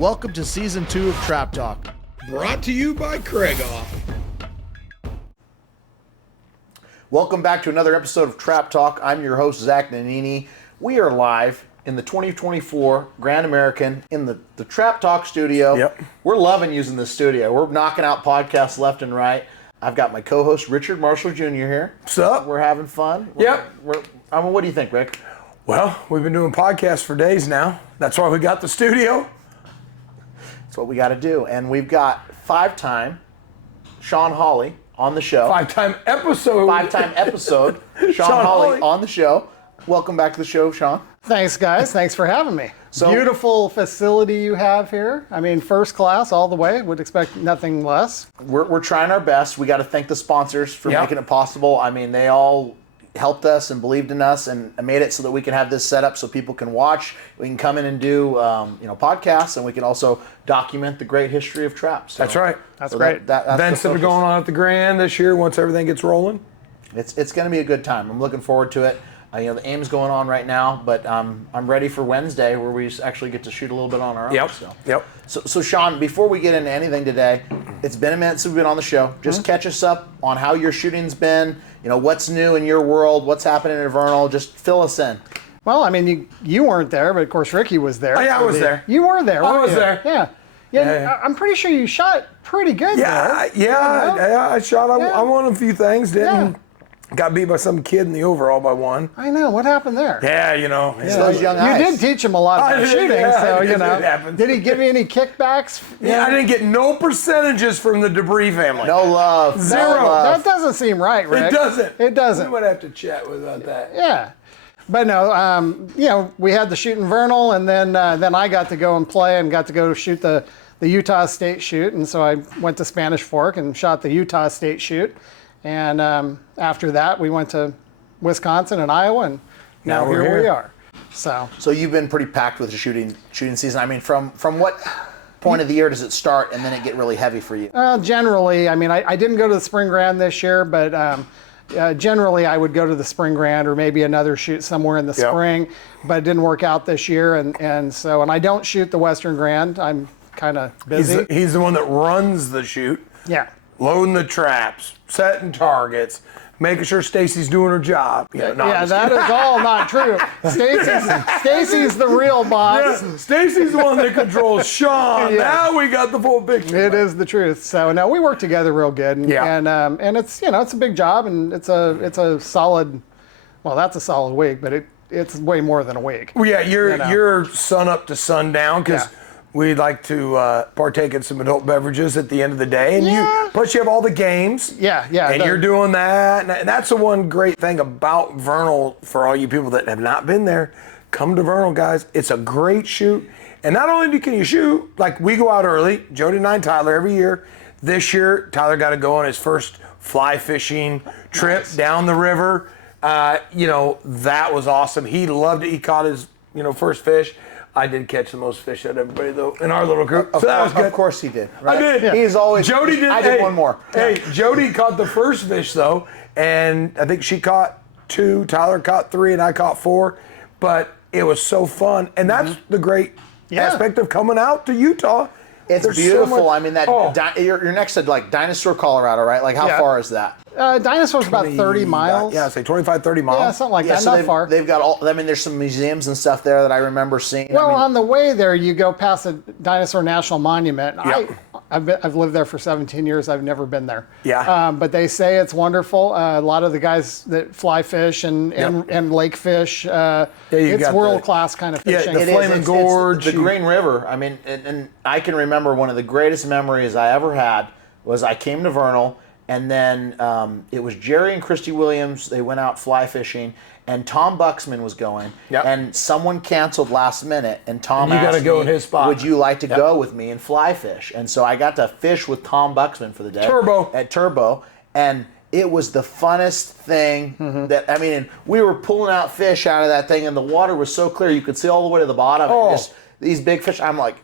Welcome to Season 2 of Trap Talk. Brought to you by Craigoff. Welcome back to another episode of Trap Talk. I'm your host, Zach Nannini. We are live in the 2024 Grand American in the Trap Talk studio. Yep. We're loving using this studio. We're knocking out podcasts left and right. I've got my co-host, Richard Marshall Jr. here. What's up? We're having fun. Yep. What do you think, Rick? Well, we've been doing podcasts for days now. That's why we got the studio. That's what we got to do. And we've got five-time Sean Hawley on the show. Five-time episode. Sean Hawley on the show. Welcome back to the show, Sean. Thanks, guys. Thanks for having me. Beautiful facility you have here. I mean, first class all the way. Would expect nothing less. We're trying our best. We got to thank the sponsors for making it possible. I mean, they all helped us and believed in us and made it so that we can have this set up so people can watch. We can come in and do podcasts, and we can also document the great history of traps. So, That's right. That's great. That's Events that are going on at the Grand this year once everything gets rolling. It's going to be a good time. I'm looking forward to it. The AIM's going on right now, but I'm ready for Wednesday where we actually get to shoot a little bit on our own. Yep. So Sean, before we get into anything today, it's been a minute since we've been on the show. Just catch us up on how your shooting's been, what's new in your world, what's happening in Vernal. Just fill us in. Well, I mean, you weren't there, but of course Ricky was there. Oh, yeah, I was there. You were there. I weren't was you? there. Yeah. I'm pretty sure you shot pretty good there. Yeah, I shot. Yeah. I won a few things. Got beat by some kid in the overall by one. I know. What happened there? Yeah, It's those young eyes. You did teach him a lot about shooting, it happens. Did he give you any kickbacks? Yeah, I didn't get no percentages from the Debris family. No love. Zero. No love. That doesn't seem right, Rick. It doesn't. We would have to chat about that. Yeah. But no, we had the shoot in Vernal, and then I got to go and play and got to go shoot the Utah State shoot. And so I went to Spanish Fork and shot the Utah State shoot. And after that, we went to Wisconsin and Iowa, and now here we are. So you've been pretty packed with the shooting season. I mean, from what point of the year does it start, and then it get really heavy for you? Generally, I mean, I didn't go to the Spring Grand this year, but generally I would go to the Spring Grand or maybe another shoot somewhere in the spring, but it didn't work out this year, and so I don't shoot the Western Grand. I'm kind of busy. He's the one that runs the shoot. Yeah. Loading the traps, setting targets, making sure Stacy's doing her job. That is all not true. Stacy's the real boss. Yeah, Stacy's the one that controls Sean. Yeah. Now we got the full picture. It is the truth. So no, we work together real good, and it's it's a big job, and it's a solid. Well, that's a solid week, but it's way more than a week. Well, yeah, you're sun up to sundown because. Yeah. We'd like to partake in some adult beverages at the end of the day, and plus you have all the games. Yeah. And you're doing that, and that's the one great thing about Vernal for all you people that have not been there. Come to Vernal, guys. It's a great shoot, and not only can you shoot, like we go out early. Jody and I, and Tyler, every year. This year, Tyler got to go on his first fly fishing trip down the river. That was awesome. He loved it. He caught his first fish. I did catch the most fish out of everybody, though, in our little group. So that was good. Of course he did. Right? I did. Yeah. He's always. Jody did. I did one more. Hey, Jody caught the first fish, though, and I think she caught 2, Tyler caught 3, and I caught 4. But it was so fun. And that's the great aspect of coming out to Utah. It's beautiful. I mean, you're next to, like, Dinosaur, Colorado, right? Like, how far is that? Dinosaur's about 30 miles. Yeah, say 25, 30 miles. Yeah, something like that. So Not far. They've got there's some museums and stuff there that I remember seeing. Well, on the way there, you go past the Dinosaur National Monument. Yep. I've lived there for 17 years. I've never been there. Yeah. But they say it's wonderful. A lot of the guys that fly fish and lake fish, it's world-class kind of fishing. The Flaming Gorge. The Green River. I mean, and I can remember one of the greatest memories I ever had was I came to Vernal, and then it was Jerry and Christy Williams. They went out fly fishing, and Tom Buxman was going, and someone canceled last minute, and Tom asked gotta go me, in his spot. would you like to go with me and fly fish? And so I got to fish with Tom Buxman for the day. At Turbo, and it was the funnest thing and we were pulling out fish out of that thing, and the water was so clear you could see all the way to the bottom. And just these big fish. I'm like,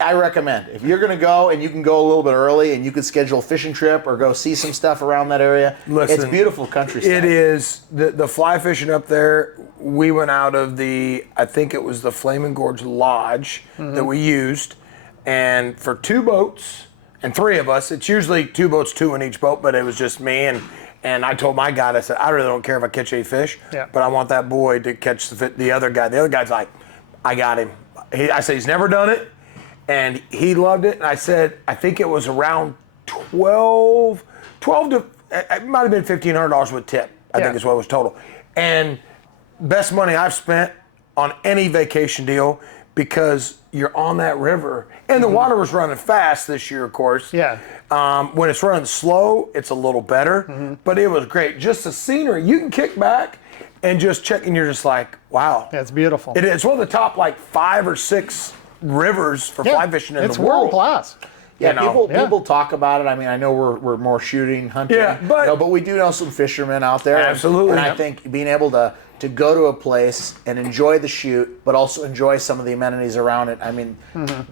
I recommend if you're going to go and you can go a little bit early and you could schedule a fishing trip or go see some stuff around that area. Listen, it's beautiful countryside. It is. The fly fishing up there, we went out of I think it was the Flaming Gorge Lodge that we used. And for 2 boats and 3 of us, it's usually 2 boats, 2 in each boat, but it was just me. And I told my guide, I said, I really don't care if I catch 8 fish, but I want that boy to catch the other guy. The other guy's like, I got him. I said, he's never done it. And he loved it. And I said, I think it was around 12 to, it might have been $1,500 with tip, I think is what it was total. And best money I've spent on any vacation deal, because you're on that river. And the water was running fast this year, of course. Yeah. When it's running slow, it's a little better. But it was great. Just the scenery. You can kick back and just check, and you're just like, wow. That's beautiful. It is. It's one of the top 5 or 6 rivers for fly fishing in the world. It's world class. Yeah, people talk about it. I mean, I know we're more shooting, hunting. Yeah, but we do know some fishermen out there. Absolutely. And I think being able to go to a place and enjoy the shoot, but also enjoy some of the amenities around it. I mean,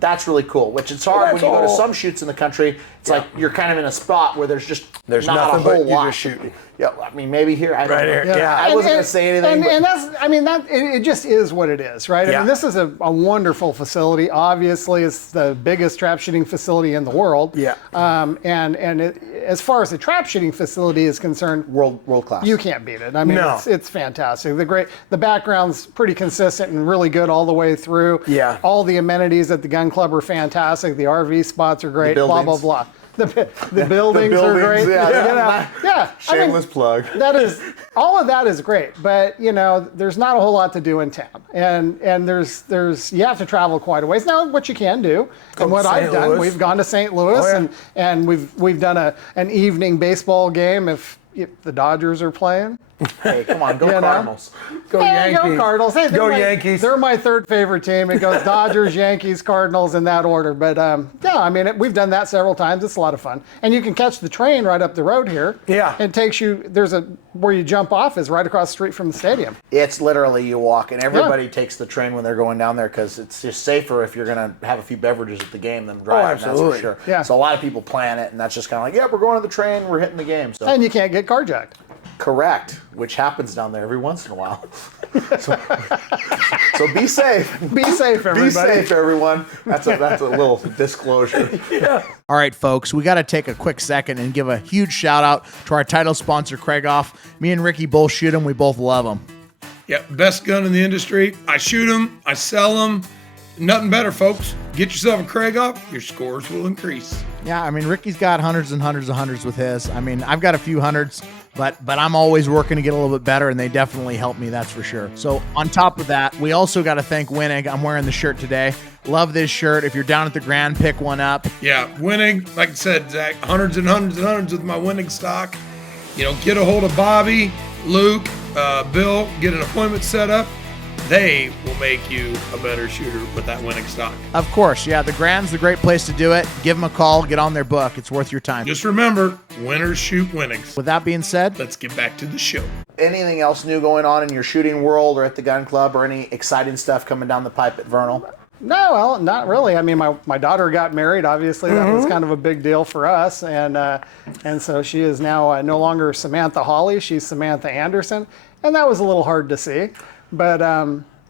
that's really cool. Which it's hard when you go to some shoots in the country. It's like you're kind of in a spot where there's not nothing a whole but lot. you're just shooting. Yeah, I mean, maybe here. I don't know. Here. Yeah. I wasn't going to say anything. And that's, I mean, it just is what it is, right? I mean, this is a wonderful facility. Obviously, it's the biggest trap shooting facility in the world. Yeah. As far as the trap shooting facility is concerned, world class. You can't beat it. I mean, it's fantastic. The background's pretty consistent and really good all the way through. Yeah. All the amenities at the gun club are fantastic. The RV spots are great. Blah blah blah. The buildings are great. Shameless plug. That is, all of that is great, but there's not a whole lot to do in town, and there's you have to travel quite a ways. Now, what you can do, and what I've done, we've gone to St. Louis, and we've done an evening baseball game if the Dodgers are playing. Hey, come on, go Cardinals. Go Yankees. Go Cardinals. Hey, Yankees. They're my 3rd favorite team. It goes Dodgers, Yankees, Cardinals in that order. But I mean, we've done that several times. It's a lot of fun. And you can catch the train right up the road here. Yeah. It takes you, where you jump off is right across the street from the stadium. It's literally you walk, and everybody takes the train when they're going down there because it's just safer if you're going to have a few beverages at the game than driving. Absolutely. That's for sure. Yeah. So a lot of people plan it, and that's just kind of like, we're going to the train, we're hitting the game. So. And you can't get carjacked. Correct, which happens down there every once in a while. So be safe. Be safe, everybody. Be safe, everyone. That's a little disclosure. All right, folks, we got to take a quick second and give a huge shout out to our title sponsor, Craigoff. Me and Ricky both shoot them. We both love them. Yeah, best gun in the industry. I shoot them. I sell them. Nothing better, folks. Get yourself a Craigoff. Your scores will increase. Yeah, I mean, Ricky's got hundreds and hundreds of hundreds with his. I mean, I've got a few hundreds, but I'm always working to get a little bit better, and they definitely help me, that's for sure. So on top of that, we also got to thank Winnig. I'm wearing the shirt today. Love this shirt. If you're down at the Grand, pick one up. Yeah, Winnig, like I said, Zach, hundreds and hundreds and hundreds with my Winnig stock. Get a hold of Bobby, Luke, Bill, get an appointment set up. They will make you a better shooter with that Winnig stock. Of course, yeah, the Grand's the great place to do it. Give them a call, get on their book. It's worth your time. Just remember, winners shoot Winnigs. With that being said, let's get back to the show. Anything else new going on in your shooting world or at the gun club, or any exciting stuff coming down the pipe at Vernal? No, well, not really. I mean, my daughter got married. Obviously, that was kind of a big deal for us, and so she is now no longer Samantha Hawley. She's Samantha Anderson, and that was a little hard to see, but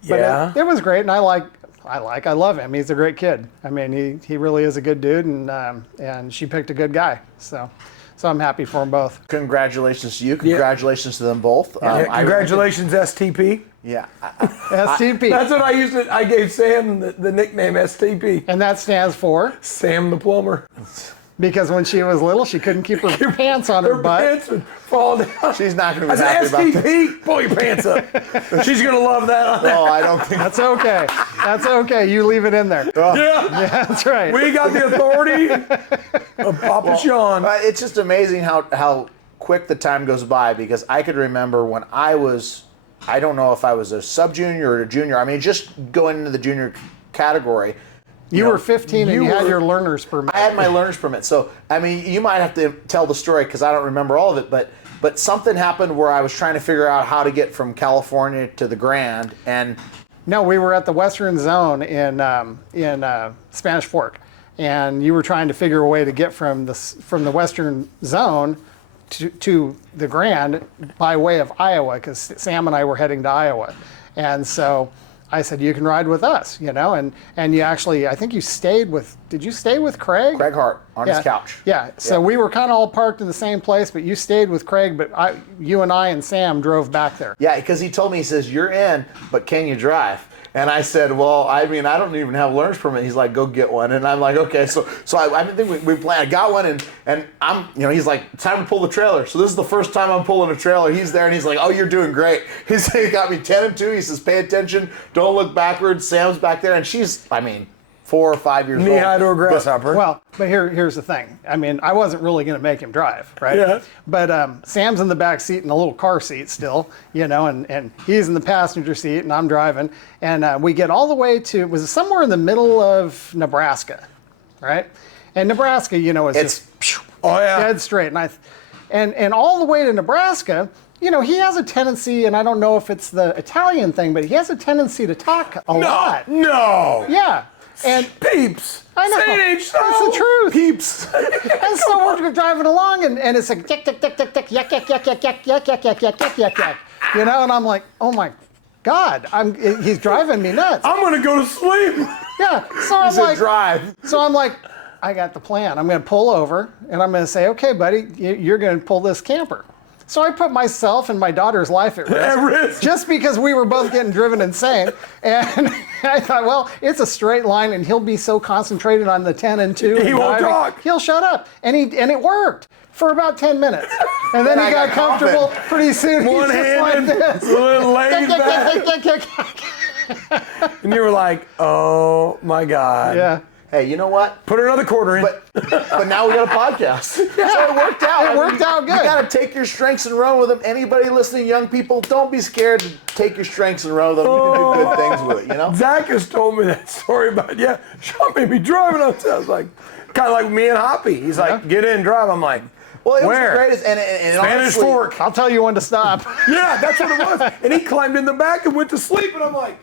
it was great, and I love him. He's a great kid. I mean, he really is a good dude, and she picked a good guy. So I'm happy for them both. Congratulations to you. Congratulations to them both. Congratulations, STP. Yeah. STP. That's what I gave Sam the nickname STP. And that stands for? Sam the Plumber. Because when she was little, she couldn't keep her pants on her butt. Pants would fall down. She's not going to be I happy said, about that. STP, pull your pants up. She's going to love that. No, I don't think that's okay. That's okay. You leave it in there. Yeah, that's right. We got the authority of Papa Sean. It's just amazing how quick the time goes by, because I could remember when I don't know if I was a sub-junior or a junior. I mean, just going into the junior category. You were 15 and you had your learner's permit. I had my learner's permit. So, I mean, you might have to tell the story because I don't remember all of it, but something happened where I was trying to figure out how to get from California to the Grand, and no, we were at the Western Zone in Spanish Fork, and you were trying to figure a way to get from the Western Zone to the Grand by way of Iowa, because Sam and I were heading to Iowa, and so I said, you can ride with us, and you actually, I think you stayed with, did you stay with Craig? Craig Hart on his couch. Yeah, so we were kind of all parked in the same place, but you stayed with Craig, but you and I and Sam drove back there. Yeah, because he told me, he says, you're in, but can you drive? And I said, well, I mean, I don't even have a learner's permit. He's like, go get one. And I'm like, okay. So I think we planned. I got one, and I'm, he's like, it's time to pull the trailer. So this is the first time I'm pulling a trailer. He's there, and he's like, oh, you're doing great. He got me 10 and 2. He says, pay attention. Don't look backwards. Sam's back there, and she's, 4 or 5 years old. Knee-high to a grasshopper. But here's the thing. I mean, I wasn't really going to make him drive, right? Yeah. But Sam's in the back seat in a little car seat still, and he's in the passenger seat, and I'm driving. And we get all the way to, it was somewhere in the middle of Nebraska, right? And Nebraska, is just dead straight. And all the way to Nebraska, he has a tendency, and I don't know if it's the Italian thing, but he has a tendency to talk a lot. No. Yeah. And peeps. I know. Say it ain't so. That's the truth. Peeps. And so we're driving along, and it's like tick, tick, tick, tick, tick, yak, yak, yak, yak, yak, yak, yak, yak, yak, yak, yak, yak. And I'm like, oh my God, he's driving me nuts. I'm gonna go to sleep. Yeah. So I'm like, drive. So I'm like, I got the plan. I'm gonna pull over, and I'm gonna say, okay, buddy, you're gonna pull this camper. So I put myself and my daughter's life at risk, just because we were both getting driven insane. And I thought, well, it's a straight line, and he'll be so concentrated on the 10 and 2. He won't talk. He'll shut up. And it worked for about 10 minutes. And then he got comfortable. Pretty soon he's just like this. A little laid back. And you were like, oh my God. Yeah. Hey, you know what? Put another quarter in. But now we got a podcast. So it worked out. It worked out good. You got to take your strengths and run with them. Anybody listening, young people, don't be scared to take your strengths and run with them. You can do good things with it, Zach has told me that story about, Sean made me driving on I was like, kind of like me and Hoppy. He's like, get in, drive. I'm like, well, it where? was the greatest. And Spanish honestly, Fork. I'll tell you when to stop. Yeah, that's what it was. And he climbed in the back and went to sleep, and I'm like,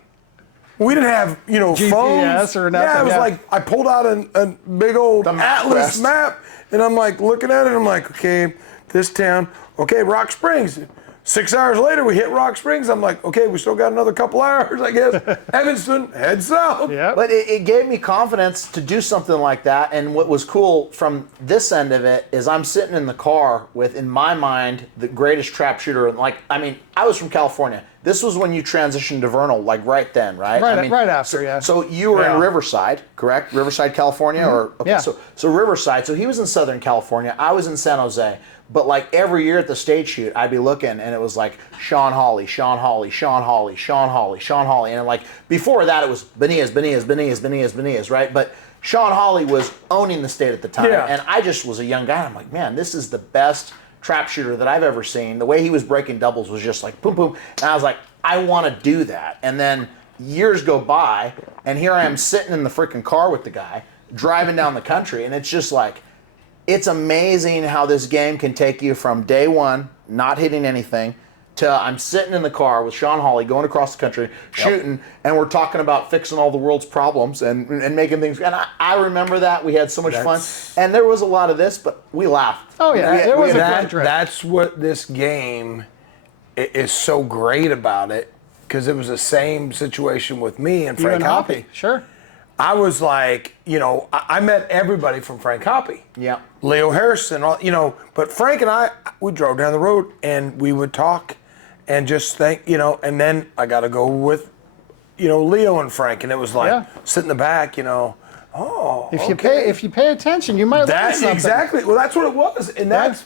we didn't have, GPS phones or nothing. Yeah, it was like I pulled out a big old Atlas MapQuest map, and I'm like looking at it. I'm like, okay, this town. Okay, Rock Springs. 6 hours later, we hit Rock Springs. I'm like, okay, we still got another couple hours, I guess. Evanston, head south. Yep. But it gave me confidence to do something like that. And what was cool from this end of it is I'm sitting in the car with, in my mind, the greatest trap shooter. I was from California. This was when you transitioned to Vernal, like right then, right? Right after, yeah. So you were in Riverside, correct? Riverside, California? Mm-hmm. Okay, yeah. So Riverside. So he was in Southern California. I was in San Jose. But like every year at the state shoot, I'd be looking, and it was like Sean Hawley, Sean Hawley, Sean Hawley, Sean Hawley, Sean Hawley. And like before that, it was Benitez, right? But Sean Hawley was owning the state at the time. Yeah. And I just was a young guy. I'm like, man, this is the best trap shooter that I've ever seen. The way he was breaking doubles was just like boom, boom. And I was like, I want to do that. And then years go by, and here I am sitting in the freaking car with the guy, driving down the country, and it's just like, it's amazing how this game can take you from day one, not hitting anything, to I'm sitting in the car with Sean Hawley going across the country, shooting, and we're talking about fixing all the world's problems and making things. And I remember that. We had so much fun. And there was a lot of this, but we laughed. Oh, yeah. It was a great trip. That's what this game is so great about it, because it was the same situation with me and Frank Hoppy. Sure. I was like, I met everybody from Frank Hoppy. Yeah. Leo Harrison, but Frank and I, we drove down the road and we would talk and just think, and then I got to go with, Leo and Frank, and it was like, sit in the back, If you pay attention, you might learn something. Exactly. Well, that's what it was, and that's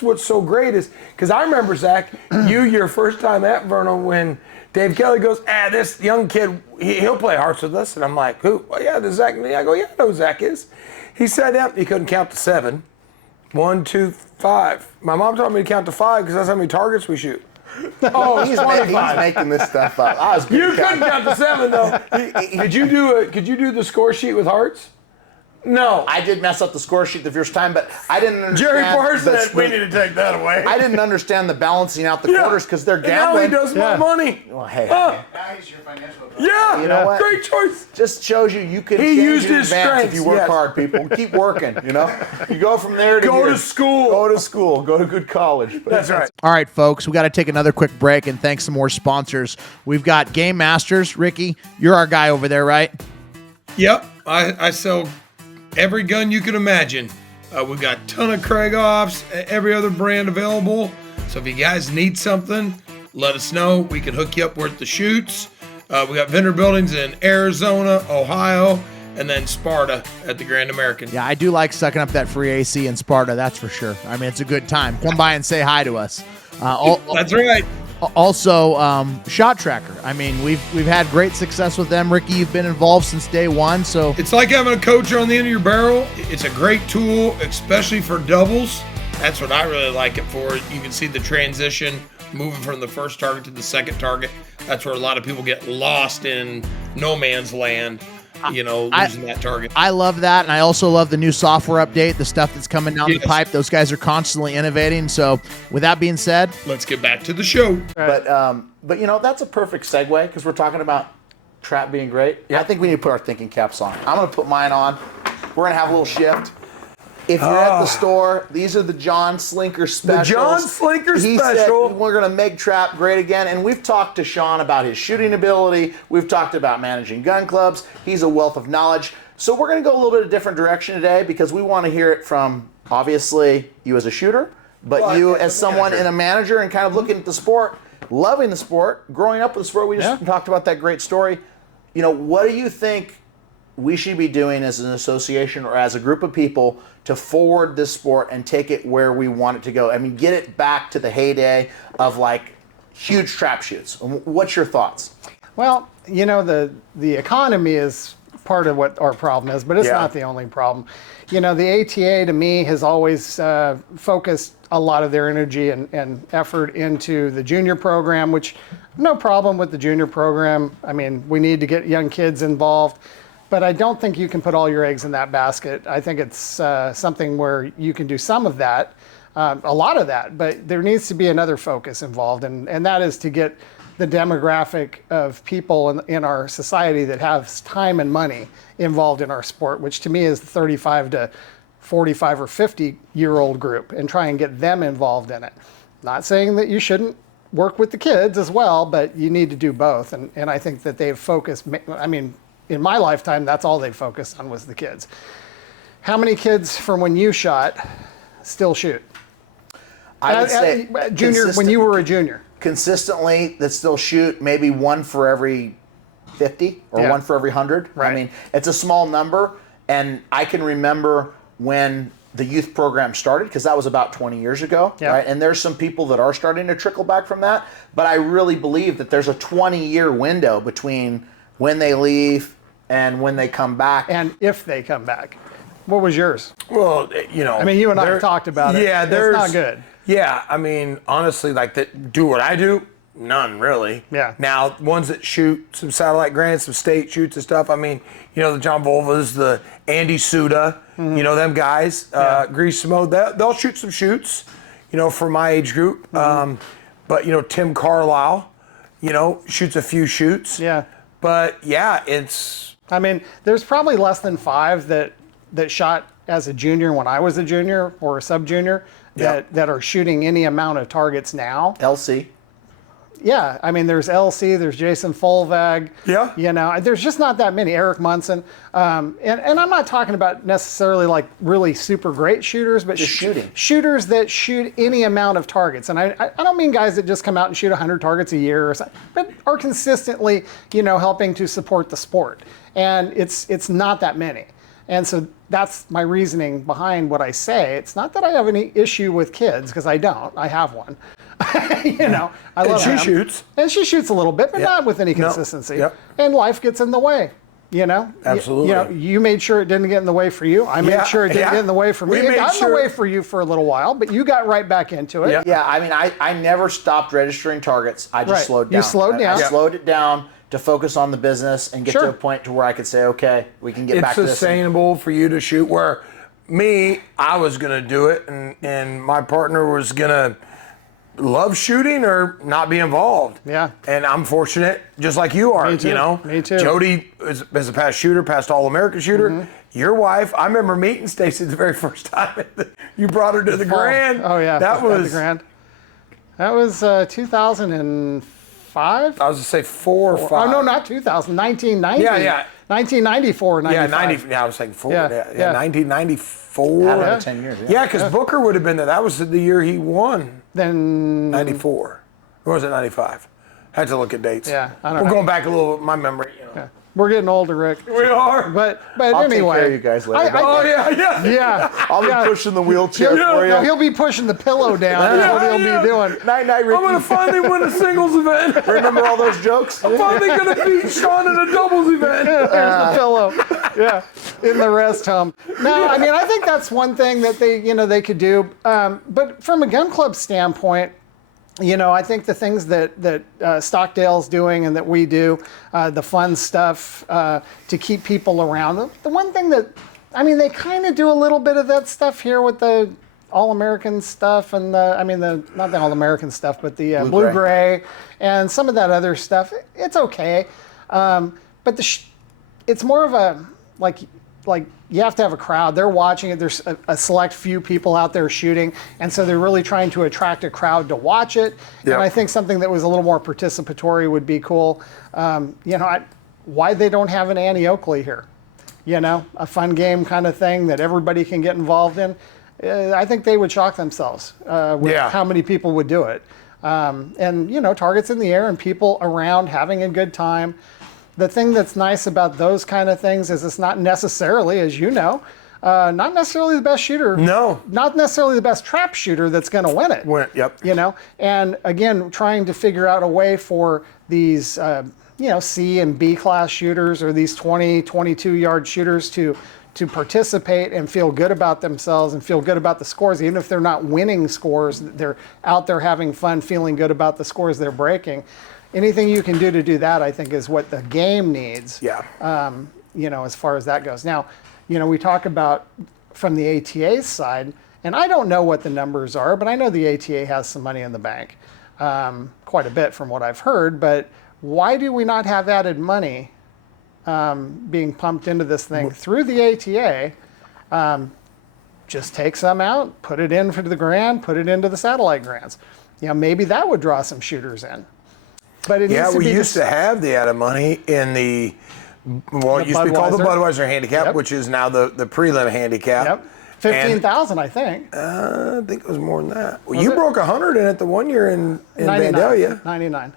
what's so great is because I remember, Zach, your first time at Vernal when Dave Kelly goes, this young kid, he'll play hearts with us, and I'm like, who? Well, yeah, there's Zach. And I go, yeah, I know who Zach is. He sat down. He couldn't count to 7. 1, 2, 5. My mom taught me to count to 5 because that's how many targets we shoot. Oh, he's making this stuff up. You couldn't count to 7 though. Could you do the score sheet with hearts? No. I did mess up the score sheet the first time, but I didn't understand. Jerry Parr the- said we need to take that away. I didn't understand the balancing out the quarters because they're And now gambling. he does more money. Well, hey, Oh, Now he's your financial advisor. yeah. You know what? Great choice. just shows you can He change used in his advance if strengths, you work yes. hard, people. Keep working, You go from there to Go here. to school. Go to school. Go to good college. But That's right. All right, folks, we got to take another quick break and thank some more sponsors. We've got Game Masters. Ricky, you're our guy over there, right? Yep, I sell every gun you can imagine. We've got a ton of Krieghoffs, every other brand available. So if you guys need something, let us know. We can hook you up with the shoots. We got vendor buildings in Arizona, Ohio, and then Sparta at the Grand American. Yeah, I do like sucking up that free AC in Sparta, that's for sure. I mean, it's a good time. Come by and say hi to us. That's right. Also, Shot Tracker. I mean, we've had great success with them. Ricky, you've been involved since day one, so It's like having a coach on the end of your barrel. It's a great tool, especially for doubles. That's what I really like it for. You can see the transition moving from the first target to the second target. That's where a lot of people get lost in no man's land, losing that target. I love that, and I also love the new software update, the stuff that's coming down the Yes. pipe. Those guys are constantly innovating. So, with that being said, Let's get back to the show. But that's a perfect segue because we're talking about trap being great. I think we need to put our thinking caps on. I'm going to put mine on. We're going to have a little shift. If you're at the store, these are the John Slinker specials. John Slinker He special. said we're going to make trap great again. And we've talked to Sean about his shooting ability. We've talked about managing gun clubs. He's a wealth of knowledge. So we're going to go a little bit of a different direction today because we want to hear it from, obviously, you as a shooter, but you as someone in a manager and kind of looking at the sport, loving the sport, growing up with the sport. We just talked about that great story. What do you think we should be doing as an association or as a group of people to forward this sport and take it where we want it to go? I mean, get it back to the heyday of like huge trap shoots. What's your thoughts? Well, the economy is part of what our problem is, but it's not the only problem. The ATA to me has always focused a lot of their energy and effort into the junior program, which no problem with the junior program. I mean, we need to get young kids involved. But I don't think you can put all your eggs in that basket. I think it's something where you can do some of that, a lot of that, but there needs to be another focus involved, and that is to get the demographic of people in our society that have time and money involved in our sport, which to me is the 35 to 45 or 50-year-old group, and try and get them involved in it. Not saying that you shouldn't work with the kids as well, but you need to do both, and I think that they've focused, in my lifetime, that's all they focused on was the kids. How many kids from when you shot still shoot? I would say junior, when you were a junior. Consistently that still shoot, maybe one for every 50 or one for every 100. Right. I mean, it's a small number, and I can remember when the youth program started, because that was about 20 years ago, right? And there's some people that are starting to trickle back from that, but I really believe that there's a 20-year window between when they leave and when they come back. And if they come back. What was yours? Well, I mean, you and I have talked about it. Yeah, it's not good. Yeah, I mean, honestly, like that. Do what I do? None really. Yeah. Now, ones that shoot some satellite grants, some state shoots and stuff. I mean, the John Volvas, the Andy Suda, them guys, Grease Mode. They'll shoot some shoots, for my age group. But Tim Carlisle, shoots a few shoots. Yeah. But yeah, it's. I mean, there's probably less than 5 that shot as a junior when I was a junior or a sub-junior that are shooting any amount of targets now. LC. Yeah, I mean, there's LC, there's Jason Folvag. Yeah. There's just not that many. Eric Munson. And I'm not talking about necessarily like really super great shooters, but just shooting. Shooters that shoot any amount of targets. And I don't mean guys that just come out and shoot 100 targets a year or something, but are consistently, helping to support the sport. And it's not that many. And so that's my reasoning behind what I say. It's not that I have any issue with kids, because I don't. I have one. I love And she them. shoots. And she shoots a little bit, but not with any consistency. Yep. And life gets in the way, Absolutely. You made sure it didn't get in the way for you. I made sure it didn't get in the way for me. It got in the way for you for a little while, but you got right back into it. Yeah, I mean, I never stopped registering targets. I just slowed down. You slowed down. I slowed it down to focus on the business and get to a point to where I could say, okay, we can get back to this. It's sustainable for you to shoot. Where me, I was gonna do it, and my partner was gonna love shooting or not be involved. Yeah. And I'm fortunate, just like you are. Me too. You know, Me too. Jody is a past shooter, past All-American shooter. Mm-hmm. Your wife, I remember meeting Stacy the very first time you brought her to the Grand. Oh yeah, that at was the Grand. That was 2005. I was to say 4 or 5. Oh no, not 2000. 1990. Yeah. 1994. 95. Yeah, 90. Yeah, I was saying 4. Yeah, Yeah, 1994. Out of 10 years. Yeah, because Booker would have been there. That was the year he won. Then 94. Or was it 95? Had to look at dates. Yeah, I don't We're know. going back a little. My memory. You know. we're getting older, Rick. We are. But I'll anyway, take care of you guys later. Oh yeah. yeah. I'll be pushing the wheelchair for you. No, he'll be pushing the pillow down. That's what he'll be doing. Night, night, Ricky. I'm gonna finally win a singles event. Remember all those jokes? I'm finally gonna beat Sean in a doubles event. Here's the pillow. Yeah, in the rest home. No, I mean, I think that's one thing that they could do. But from a gun club standpoint, I think the things that Stockdale's doing and that we do, the fun stuff to keep people around. The one thing that, they kind of do a little bit of that stuff here with the All-American stuff and not the All-American stuff, but the blue-gray and some of that other stuff. It's okay. But it's more of a, like you have to have a crowd. They're watching it. There's a select few people out there shooting, and so they're really trying to attract a crowd to watch it. Yep. And I think something that was a little more participatory would be cool. Why they don't have an Annie Oakley here? A fun game kind of thing that everybody can get involved in. I think they would shock themselves with how many people would do it. Targets in the air and people around having a good time. The thing that's nice about those kind of things is it's not necessarily, as you know, not necessarily the best shooter. No. Not necessarily the best trap shooter that's going to win it. Yep. And again, trying to figure out a way for these, C and B class shooters or these 20, 22-yard shooters to participate and feel good about themselves and feel good about the scores, even if they're not winning scores, they're out there having fun, feeling good about the scores they're breaking. Anything you can do to do that, I think, is what the game needs. Yeah. As far as that goes. Now, we talk about from the ATA side, and I don't know what the numbers are, but I know the ATA has some money in the bank, quite a bit from what I've heard. But why do we not have added money being pumped into this thing through the ATA? Just take some out, put it in for the Grand, put it into the satellite Grands. Maybe that would draw some shooters in. But it needs to we be used to have the added money in it used to be called the Budweiser handicap, which is now the prelim handicap. Yep. 15,000, I think. I think it was more than that. Well, you broke 100 in it the one year in Vandalia. 99.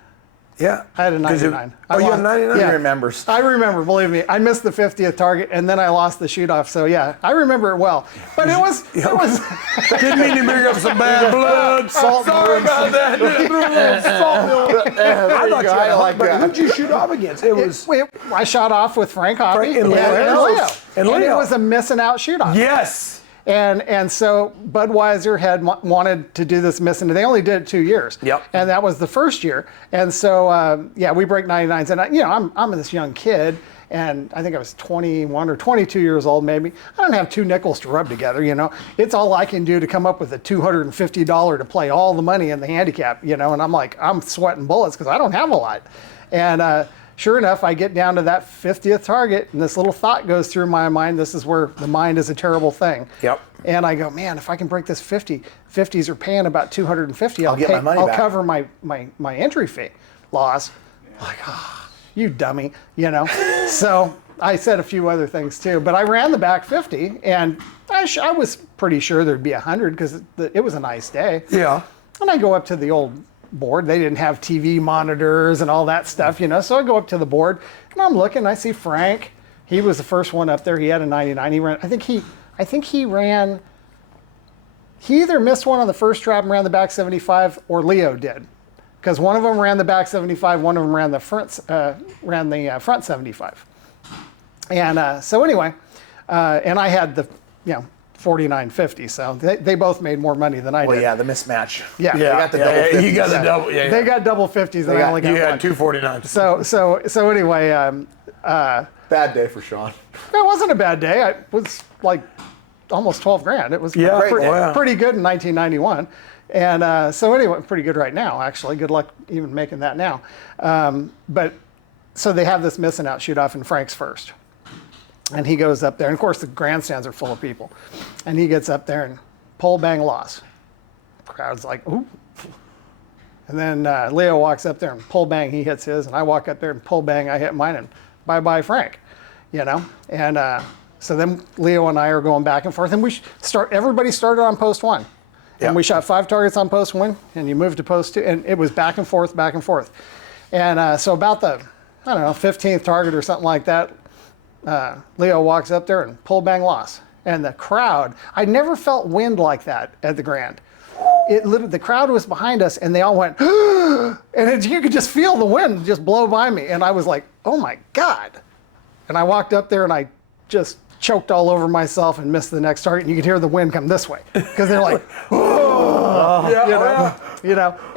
Yeah. I had a 99. You had 99? He remembers. I remember, believe me. I missed the 50th target, and then I lost the shoot-off. So, yeah, I remember it well. But it was... Didn't mean to bring up some bad blood. Sorry about that. I thought you had like that. Who'd you shoot off against? I shot off with Frank Hoppy and Leo. And it was a missing out shoot-off. Yes. And so Budweiser had wanted to do this missing. They only did it 2 years. Yep. And that was the first year. And so, we break 99s. And, I'm this young kid, and I think I was 21 or 22 years old maybe. I don't have 2 nickels to rub together, It's all I can do to come up with a $250 to play all the money in the handicap, And I'm like, I'm sweating bullets because I don't have a lot. And sure enough, I get down to that 50th target, and this little thought goes through my mind. This is where the mind is a terrible thing. Yep. And I go, man, if I can break this 50, 50s are paying about 250. I'll get my money I'll back. cover my entry fee loss. Like, you dummy, So I said a few other things too, but I ran the back 50, and I was pretty sure there'd be 100 because it was a nice day. Yeah. And I go up to the old board. They didn't have TV monitors and all that stuff, So I go up to the board, and I'm looking. I see Frank. He was the first one up there. He had a 99. He ran. I think he ran. He either missed one on the first trap and ran the back 75, or Leo did, because one of them ran the back 75, one of them ran the front front 75. And so anyway, and I had the $49.50. So they both made more money than I did. Well, yeah, the mismatch. Yeah. They got the double 50s. You got the double. Yeah, They got double 50s, and I only got you one. had 249. So anyway, Bad day for Sean. it wasn't a bad day. It was like almost 12 grand. It was Yeah, pretty good in 1991. And so anyway, pretty good right now, actually. Good luck even making that now. But so they have this missing out shoot off in Frank's first. And he goes up there. And of course, the grandstands are full of people. And he gets up there and pole bang loss. Crowd's like, ooh. And then Leo walks up there and pole bang, he hits his. And I walk up there and pole bang, I hit mine. And bye-bye, Frank. You know? And so then Leo and I are going back and forth. And everybody started on post 1. And we shot 5 targets on post 1. And you moved to post 2. And it was back and forth, back and forth. And so about the, 15th target or something like that, Leo walks up there and pole bang loss. And the crowd, I never felt wind like that at the Grand. The crowd was behind us and they all went, and you could just feel the wind just blow by me. And I was like, oh my God. And I walked up there and I just choked all over myself and missed the next target. And you could hear the wind come this way because they're like,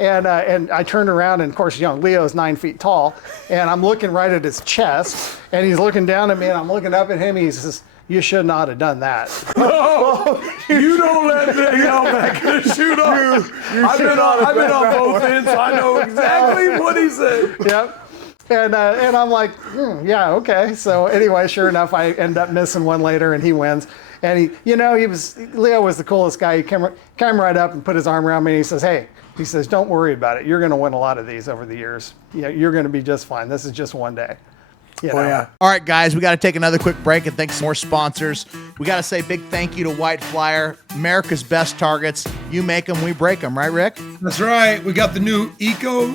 and I turned around and of course, Leo's 9 feet tall and I'm looking right at his chest and he's looking down at me and I'm looking up at him. He says, you should not have done that. You don't let that yell back in the shoot off. I've been on both ends, so I know exactly what he said. Yep. And I'm like, yeah, okay. So anyway, sure enough, I end up missing one later, and he wins. And Leo was the coolest guy. He came right up and put his arm around me, and he says, hey, don't worry about it. You're going to win a lot of these over the years. You're going to be just fine. This is just one day. Yeah. All right, guys, we got to take another quick break and thank some more sponsors. We got to say big thank you to White Flyer, America's best targets. You make them, we break them, right, Rick? That's right. We got the new Eco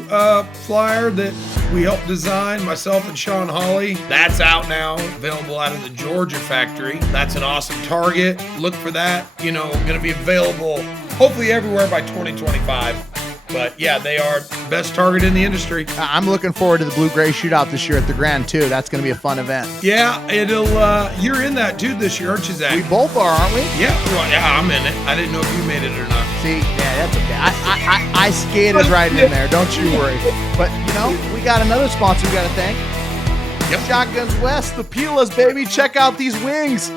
flyer that we helped design, myself and Sean Hawley. That's out now, available out of the Georgia factory. That's an awesome target. Look for that. Going to be available hopefully everywhere by 2025. But yeah, they are best target in the industry. I'm looking forward to the blue-gray shootout this year at the Grand too. That's going to be a fun event. Yeah, you're in that too this year, aren't you, Zach? We both are, aren't we? Yeah, well, yeah, I'm in it. I didn't know if you made it or not. See, yeah, that's okay. I skated right in there. Don't you worry. But we got another sponsor we got to thank. Yep. Shotguns West, the Pilas, baby. Check out these wings.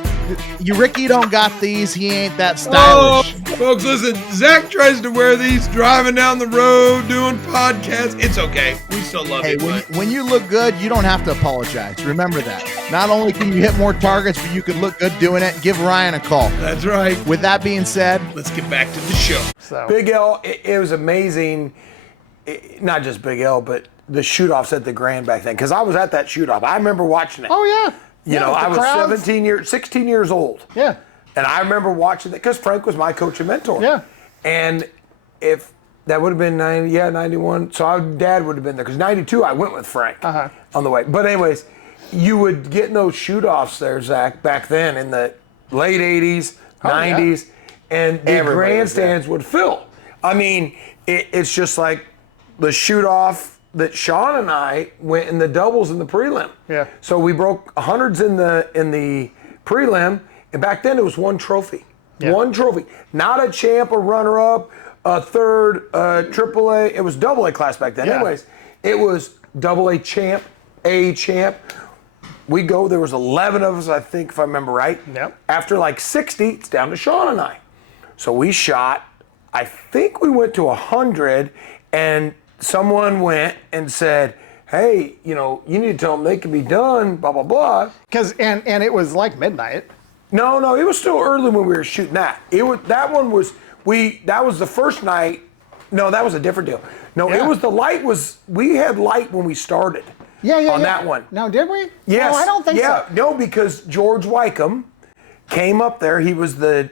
Ricky don't got these. He ain't that stylish. Oh, folks, listen. Zach tries to wear these driving down the road, doing podcasts. It's okay. We still love it. When you look good, you don't have to apologize. Remember that. Not only can you hit more targets, but you can look good doing it. Give Ryan a call. That's right. With that being said, let's get back to the show. So Big L, it was amazing. Not just Big L, but the shoot-offs at the Grand back then. Because I was at that shoot-off. I remember watching it. Oh, yeah. I was 16 years old. Yeah. And I remember watching it because Frank was my coach and mentor. Yeah. And if that would have been 91. So our dad would have been there because 92 I went with Frank on the way. But anyways, you would get in those shoot-offs there, Zach, back then in the late 80s, 90s, and the grandstands would fill. I mean, it's just like the shoot-off that Sean and I went in the doubles in the prelim. Yeah. So we broke hundreds in the prelim, and back then it was one trophy. Yeah. One trophy. Not a champ, a runner-up, a third, AAA. It was AA class back then. Yeah. Anyways, it was AA champ, A champ. There was 11 of us, I think, if I remember right. Yep. After like 60, it's down to Sean and I. So we shot, I think we went to 100, and someone went and said, hey, you need to tell them they can be done, blah, blah, blah. And it was like midnight. No, it was still early when we were shooting that. That was the first night. No, that was a different deal. No, Yeah. It was we had light when we started. On that one. Now, did we? Yes. No, I don't think so. No, because George Wycombe came up there. He was the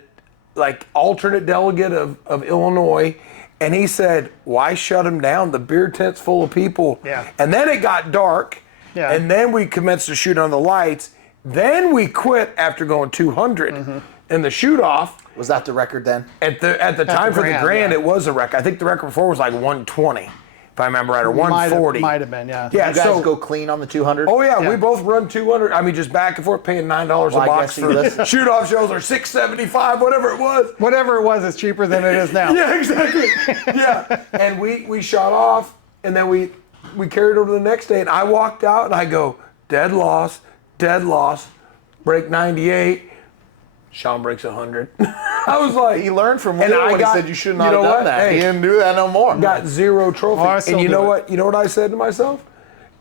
alternate delegate of Illinois. And he said, why shut him down? The beer tent's full of people. Yeah. And then it got dark. Yeah. And then we commenced to shoot on the lights. Then we quit after going 200 in the shoot-off. Was that the record then? At the time for the Grand, Grand, yeah. it was a record. I think the record before was like 120. if I remember right, or 140. Might have been, yeah. Yeah, You guys so go clean on the 200? oh yeah, Yeah. we both run 200. I mean, just back and forth, paying $9 I a box guess he for does. shoot-off shows, or $6.75, whatever it was. Whatever it was, it's cheaper than it is now. Yeah, exactly. Yeah, and we shot off, and then we carried over the next day, and I walked out, and I go, dead loss, break 98. Sean breaks 100. I was like, He learned from And Will I when got- he said you should you not know have done what? that. Hey. He didn't do that no more. got 0 trophy. Oh, I still And you do know it. what? You know what I said to myself?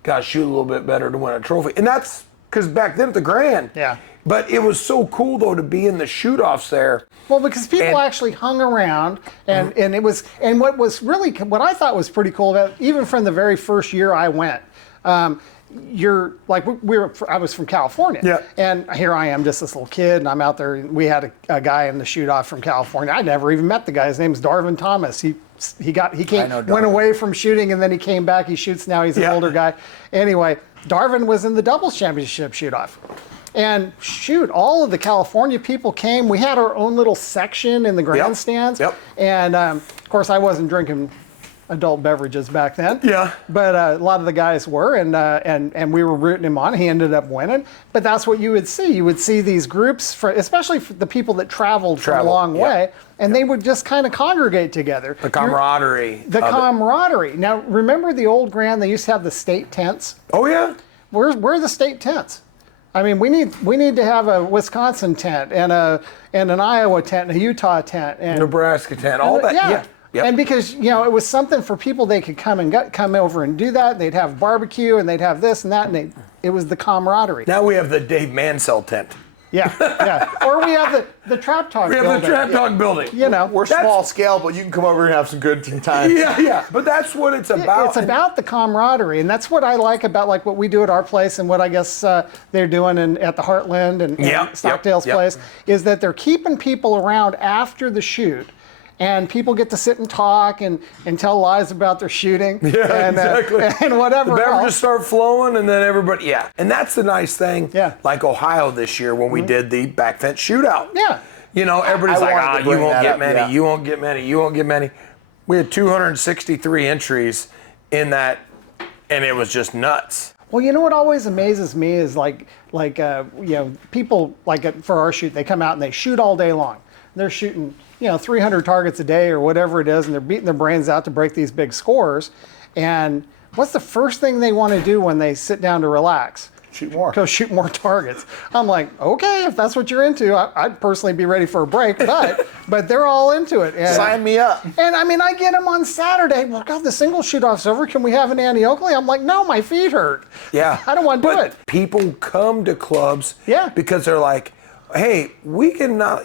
Gotta shoot a little bit better to win a trophy. And that's because back then at the Grand. Yeah. But it was so cool though to be in the shoot-offs there. Well, because people And- actually hung around, and it was, and what I thought was pretty cool about, even from the very first year I went, you're like I was from California, Yeah. and here I am, just this little kid, and I'm out there. And we had a guy in the shoot off from California. I never even met the guy. His name's Darvin Thomas. He came, know went Darvin. away from shooting, and then he came back. He shoots now. He's an Yeah. older guy. Anyway, Darvin was in the doubles championship shoot off. And shoot, all of the California people came. We had our own little section in the grandstands. Yep. And of course, I wasn't drinking adult beverages back then. Yeah. But a lot of the guys were, and we were rooting him on. He ended up winning. But that's what you would see. You would see these groups, especially for the people that traveled from a long yeah. way, and they would just kind of congregate together. The camaraderie. The of it. camaraderie. Now, remember the old Grand? They used to have the state tents. Oh yeah. Where are the state tents? I mean, we need to have a Wisconsin tent and an Iowa tent and a Utah tent and Nebraska tent. All that. Yeah. Yep. And because it was something for people, they could come over and do that. And they'd have barbecue and they'd have this and that, and it was the camaraderie. Now we have the Dave Mansell tent. Yeah, yeah. Or we have the Trap Talk. We have building. the Trap Talk building. We're That's- small scale, but you can come over and have some good times. Yeah. But that's what it's about. It's about the camaraderie, and that's what I like about what we do at our place, and what I guess they're doing at the Heartland and Yep, Stockdale's yep. place, is that they're keeping people around after the shoot, and people get to sit and talk and tell lies about their shooting. Yeah, and, exactly. And whatever The beverages else. start flowing, and then everybody, yeah. And that's the nice thing. Yeah. Like Ohio this year when we did the back fence shootout. Yeah. Everybody's I like, wanted to you bring won't that get up, many, yeah. you won't get many, you won't get many. We had 263 entries in that, and it was just nuts. Well, you know what always amazes me is people for our shoot, they come out and they shoot all day long. They're shooting 300 targets a day or whatever it is, and they're beating their brains out to break these big scores. And what's the first thing they want to do when they sit down to relax? Shoot more. Go shoot more targets. I'm like, okay, if that's what you're into, I'd personally be ready for a break, but they're all into it. And, Sign me up. And I mean, I get them on Saturday. Well, God, the single shoot-off's over. Can we have an Annie Oakley? I'm like, no, my feet hurt. Yeah. I don't want to do it. People come to clubs Yeah. because they're like, hey, we can now,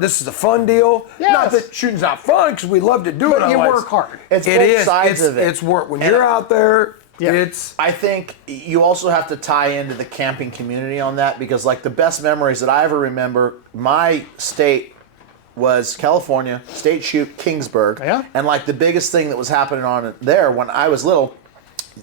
this is a fun deal. Yes. Not that shooting's not fun, because we love to do it. But you otherwise. work hard. It's It both is. sides of it. It's work. When And you're out there, Yeah. it's... I think you also have to tie into the camping community on that, because the best memories that I ever remember, my state was California, state shoot, Kingsburg. Yeah. And the biggest thing that was happening on there when I was little,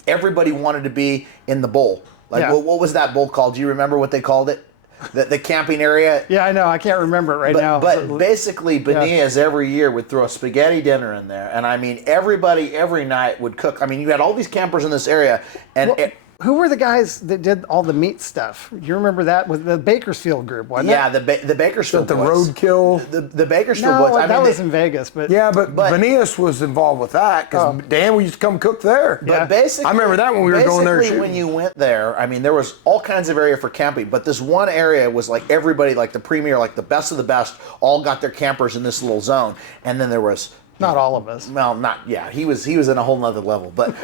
everybody wanted to be in the bowl. Yeah. What was that bowl called? Do you remember what they called it? The camping area? Yeah, I know. I can't remember it right now. But basically, Benias every year would throw a spaghetti dinner in there, and I mean, everybody every night would cook. I mean, you had all these campers in this area, and who were the guys that did all the meat stuff? You remember that with the Bakersfield group, wasn't it? the Bakersfield the boys. roadkill. The Bakersfield No, boys. I that mean, was in Vegas, but Yeah, but But- Benias was involved with that, because Dan used to come cook there. Yeah. basically, I remember that when we were going there basically, shooting. when you went there, I mean, there was all kinds of area for camping, but this one area was everybody, the premier, the best of the best, all got their campers in this little zone, and then there was. not all of us. Well, not yeah. He was in a whole nother level, but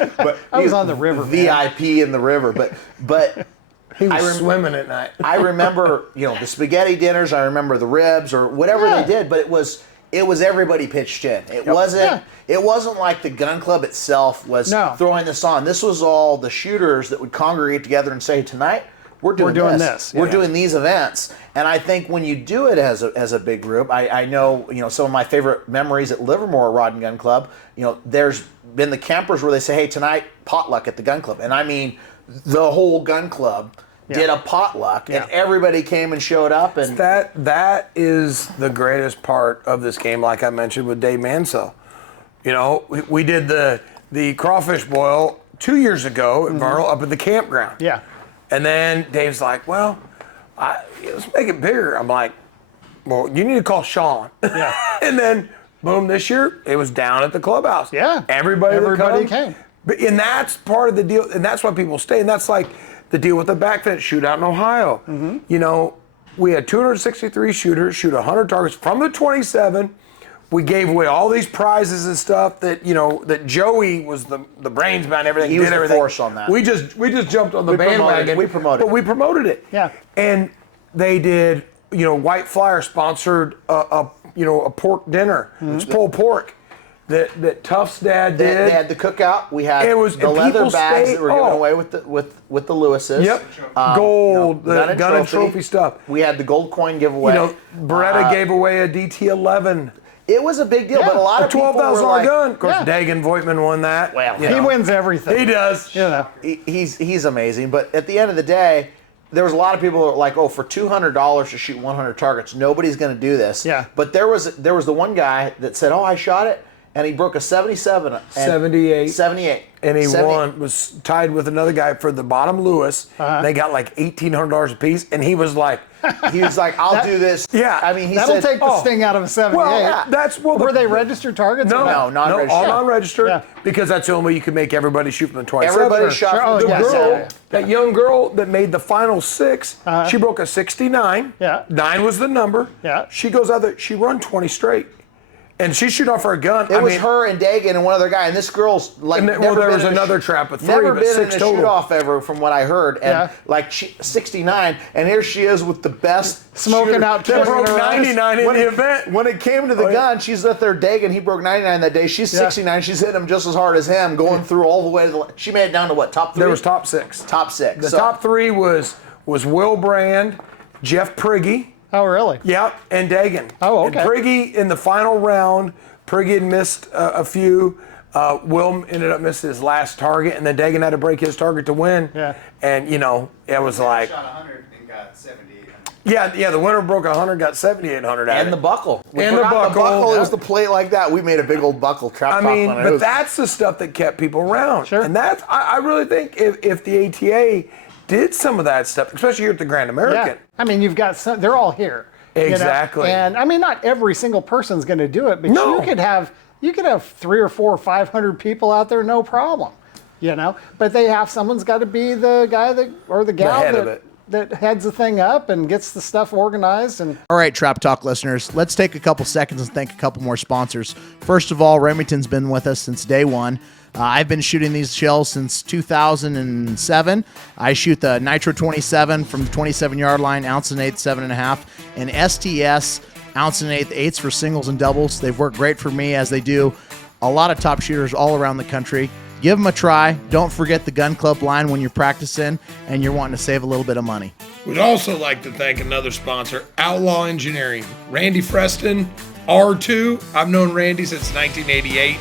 I was on the river, man. VIP in the river, but He was swimming at night. I remember the spaghetti dinners. I remember the ribs or whatever Yeah. they did, but it was everybody pitched in. It wasn't like the gun club itself was No. throwing this on. This was all the shooters that would congregate together and say, tonight we're doing this. We're Yeah. doing these events. And I think when you do it as a big group, I know, some of my favorite memories at Livermore Rod and Gun Club, there's been the campers where they say, hey, tonight, potluck at the gun club. And I mean, the whole gun club did a potluck, and everybody came and showed up. And That is the greatest part of this game, like I mentioned with Dave Mansell. We did the the crawfish boil 2 years ago at Vernal up at the campground. Yeah. And then Dave's like, well, let's make it bigger. I'm like, well, you need to call Sean. Yeah. And then, boom, this year, it was down at the clubhouse. Yeah. Everybody came. And that's part of the deal, and that's why people stay. And that's like the deal with the back fence shootout in Ohio. You know, we had 263 shooters shoot 100 targets from the 27. We gave away all these prizes and stuff that, you know, that Joey was the brains behind everything. He was did the everything. force on that. We just jumped on the bandwagon. We promoted it. But we promoted it. Yeah. And they did, you know, White Flyer sponsored a pork dinner. It's pulled pork that Tuff's dad did. They had the cookout. We had and the leather people bags stayed- that were given away with the Lewises. Yep. you Gold, know, the gun and trophy stuff. We had the gold coin giveaway. You know, Beretta gave away a DT11. It was a big deal, but a lot A of people were $12,000 like, gun. Of course, Yeah. Dagan Voigtman won that. Well, you He know. wins everything. He does. You know. he's amazing. But at the end of the day, there was a lot of people that were like, oh, for $200 to shoot 100 targets, nobody's going to do this. Yeah. But there was the one guy that said, oh, I shot it, and he broke a 77. And 78. 78. And he 70 won, was tied with another guy for the bottom Lewis. They got like $1,800 a piece, and he was like, He was like, I'll do this. Yeah. I mean, he That'll said, take the sting out of a 78. well, Were they registered targets? No, or No, non-registered. all non-registered, Yeah. because that's the only way you can make everybody shoot from the 27. everybody shot Sure. from Oh, the yeah. 27. Girl, that young girl that made the final 6, she broke a 69. Yeah. 9 was the number. Yeah. She goes out there, she run 20 straight. And she shoot off her gun. It was her and Dagan and one other guy, and this girl's like And then- never well, there been was in a another trap of 3, never but been 6 in a total. shoot off ever, from what I heard, and Yeah. like 69, and here she is with the best Smoking shooter. out That 20 broke in a row. 99 in When the it- event. When it came to the yeah. gun, she's up there. Dagan, he broke 99 that day. She's 69. She's hitting him just as hard as him, going through all the way to the. She made it down to what, top 3? There was top 6. Top 6. The So- top 3 was Will Brand, Jeff Prigge, Oh, really? and Dagan. Oh, okay. And Prigge in the final round, Prigge had missed a few. Will ended up missing his last target, and then Dagan had to break his target to win. Yeah. And, you know, it was like, Shot 100 and got 7,800. yeah, the winner broke 100, got 7,800 out And of the it. buckle. We And the forgot buckle. It was the plate like that. We made a big old buckle trap I top mean, on it. It but was- that's the stuff that kept people around. Sure. And that's, I really think if the ATA did some of that stuff, especially here at the Grand American. Yeah. I mean, you've got some, they're all here. you know? Exactly. And I mean, not every single person's going to do it, but No. you could have 3 or 4 or 500 people out there, no problem. You know, but someone's got to be the guy that or the gal head of that it. that heads the thing up and gets the stuff organized. And All right, Trap Talk listeners, let's take a couple seconds and thank a couple more sponsors. First of all, Remington's been with us since day one. I've been shooting these shells since 2007. I shoot the Nitro 27 from the 27-yard line, ounce and eighth, 7.5, and STS ounce and eighth 8s for singles and doubles. They've worked great for me, as they do a lot of top shooters all around the country. Give them a try. Don't forget the gun club line when you're practicing and you're wanting to save a little bit of money. We'd also like to thank another sponsor, Outlaw Engineering. Randy Freston, R2. I've known Randy since 1988.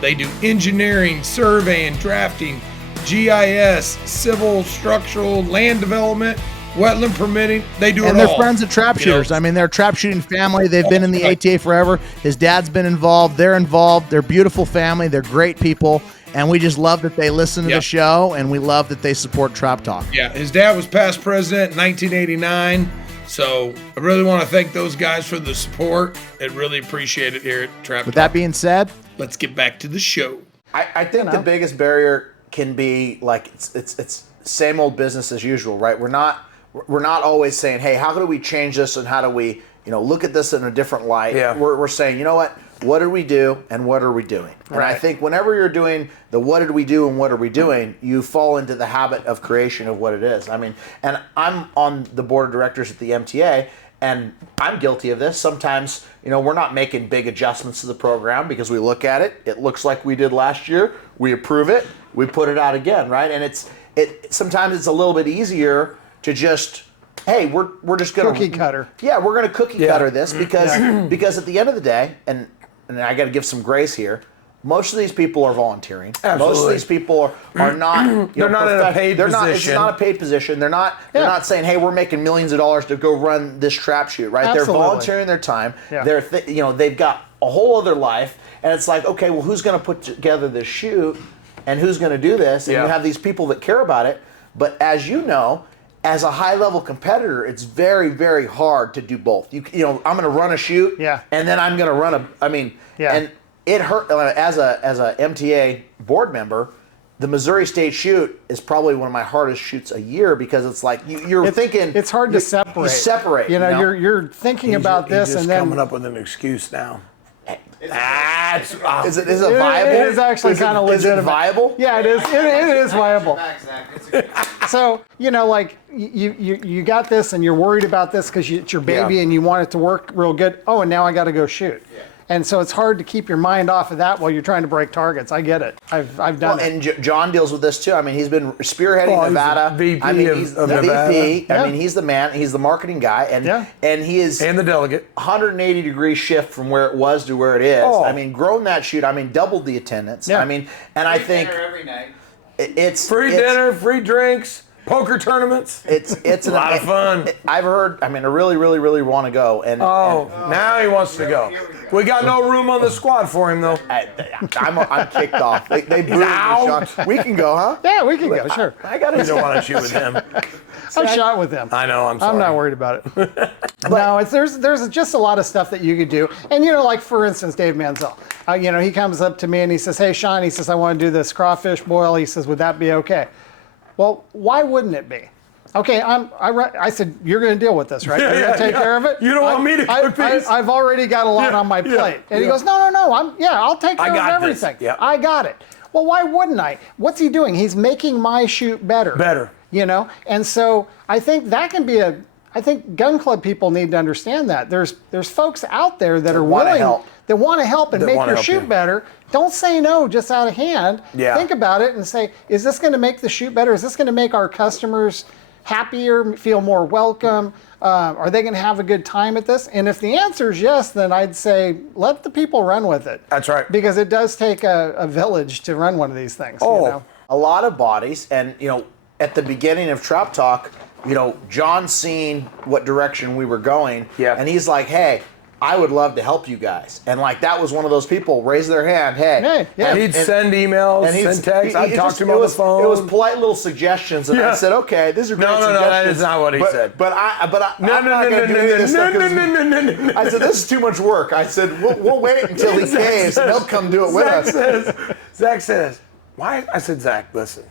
They do engineering, surveying, drafting, GIS, civil, structural, land development, wetland permitting. They do And it they're all. friends of trap You know, shooters. I mean, they're a trap shooting family. They've been in the ATA forever. His dad's been involved. They're involved. They're a beautiful family. They're great people. And we just love that they listen to Yep. the show, and we love that they support Trap Talk. Yeah, his dad was past president in 1989. So I really want to thank those guys for the support. I really appreciate it here at Trap With Talk. that being said, Let's get back to the show. I think the biggest barrier can be like it's same old business as usual, right? We're not always saying, hey, how do we change this and how do we look at this in a different light? Yeah. We're saying, you know what did we do and what are we doing? And I Right. think whenever you're doing the what did we do and what are we doing, you fall into the habit of creation of what it is. I mean, and I'm on the board of directors at the MTA, and I'm guilty of this. Sometimes, we're not making big adjustments to the program because we look at it. It looks like we did last year. We approve it. We put it out again, right? And sometimes it's a little bit easier to just, hey, we're just gonna Cookie cutter. Yeah, we're gonna cookie Yeah. cutter this because at the end of the day, and I got to give some grace here. Most of these people are volunteering. Most of Absolutely. these people are not. They're not in a paid It's position. not a paid position. They're not saying, "Hey, we're making millions of dollars to go run this trap shoot." Right? Absolutely. They're volunteering their time. Yeah. They've got a whole other life, and it's like, okay, well, who's going to put together this shoot, and who's going to do this? And you have these people that care about it. But as you know, as a high-level competitor, it's very, very hard to do both. You know, I'm going to run a shoot, and then I'm going to run and it hurt as a MTA board member. The Missouri State shoot is probably one of my hardest shoots a year because it's like you're thinking. It's hard to separate. You separate. You know, you're thinking about this, he's and then coming up with an excuse now. Is it viable? It is actually kind of legitimate. Is it viable? Yeah, it is. It is viable. So, you know, like you got this and you're worried about this because it's your baby and you want it to work real good. Oh, and now I got to go shoot. Yeah. And so it's hard to keep your mind off of that while you're trying to break targets. I get it. I've done it. And John deals with this too. I mean, he's been spearheading Nevada. He's the VP I mean, he's the Nevada. VP. I mean, he's the man. He's the marketing guy, and he is and the delegate. 180-degree shift from where it was to where it is. I mean, grown that shoot. I mean, doubled the attendance. I mean, and I think every night. It's free dinner, free drinks. Poker tournaments. It's a lot of fun. I've heard. I mean, I really, really, really want to go. And now he wants to go. We got no room on the squad for him though. I'm kicked off. They booed me, Sean. We can go, huh? Yeah, we can go. Sure. I got You don't want to shoot with him. I've shot with him. I know. I'm sorry. I'm not worried about it. No, there's just a lot of stuff that you could do. And you know, like for instance, Dave Manziel. You know, he comes up to me and he says, "Hey, Sean," he says, "I want to do this crawfish boil." He says, "Would that be okay?" Well, why wouldn't it be? Okay, I said, you're going to deal with this, right? You're going to take care of it? You don't want me to cook these? I've already got a lot on my plate. And he goes, no, I'll take care of everything. Yeah. I got it. Well, why wouldn't I? What's he doing? He's making my shoot better. Better. You know? And so I think that can be I think gun club people need to understand that. There's folks out there that are willing, that want to help and make your shoot better. Don't say no just out of hand. Yeah. Think about it and say, is this going to make the shoot better? Is this going to make our customers happier, feel more welcome? Are they going to have a good time at this? And if the answer is yes, then I'd say let the people run with it. That's right. Because it does take a village to run one of these things. Oh, you know? A lot of bodies. And, you know, at the beginning of Trap Talk, you know, John seen what direction we were going. Yeah. And he's like, hey, I would love to help you guys. And like that was one of those people raise their hand, hey. He'd send emails, send texts. I'd talk to him on the phone. It was polite little suggestions, and I said, okay, these are great suggestions. No, that is not what he said. But I'm not going to do this stuff. No. I said, this is too much work. I said, we'll wait until he caves, and they'll come do it with us. Zach says, why? I said, Zach, listen.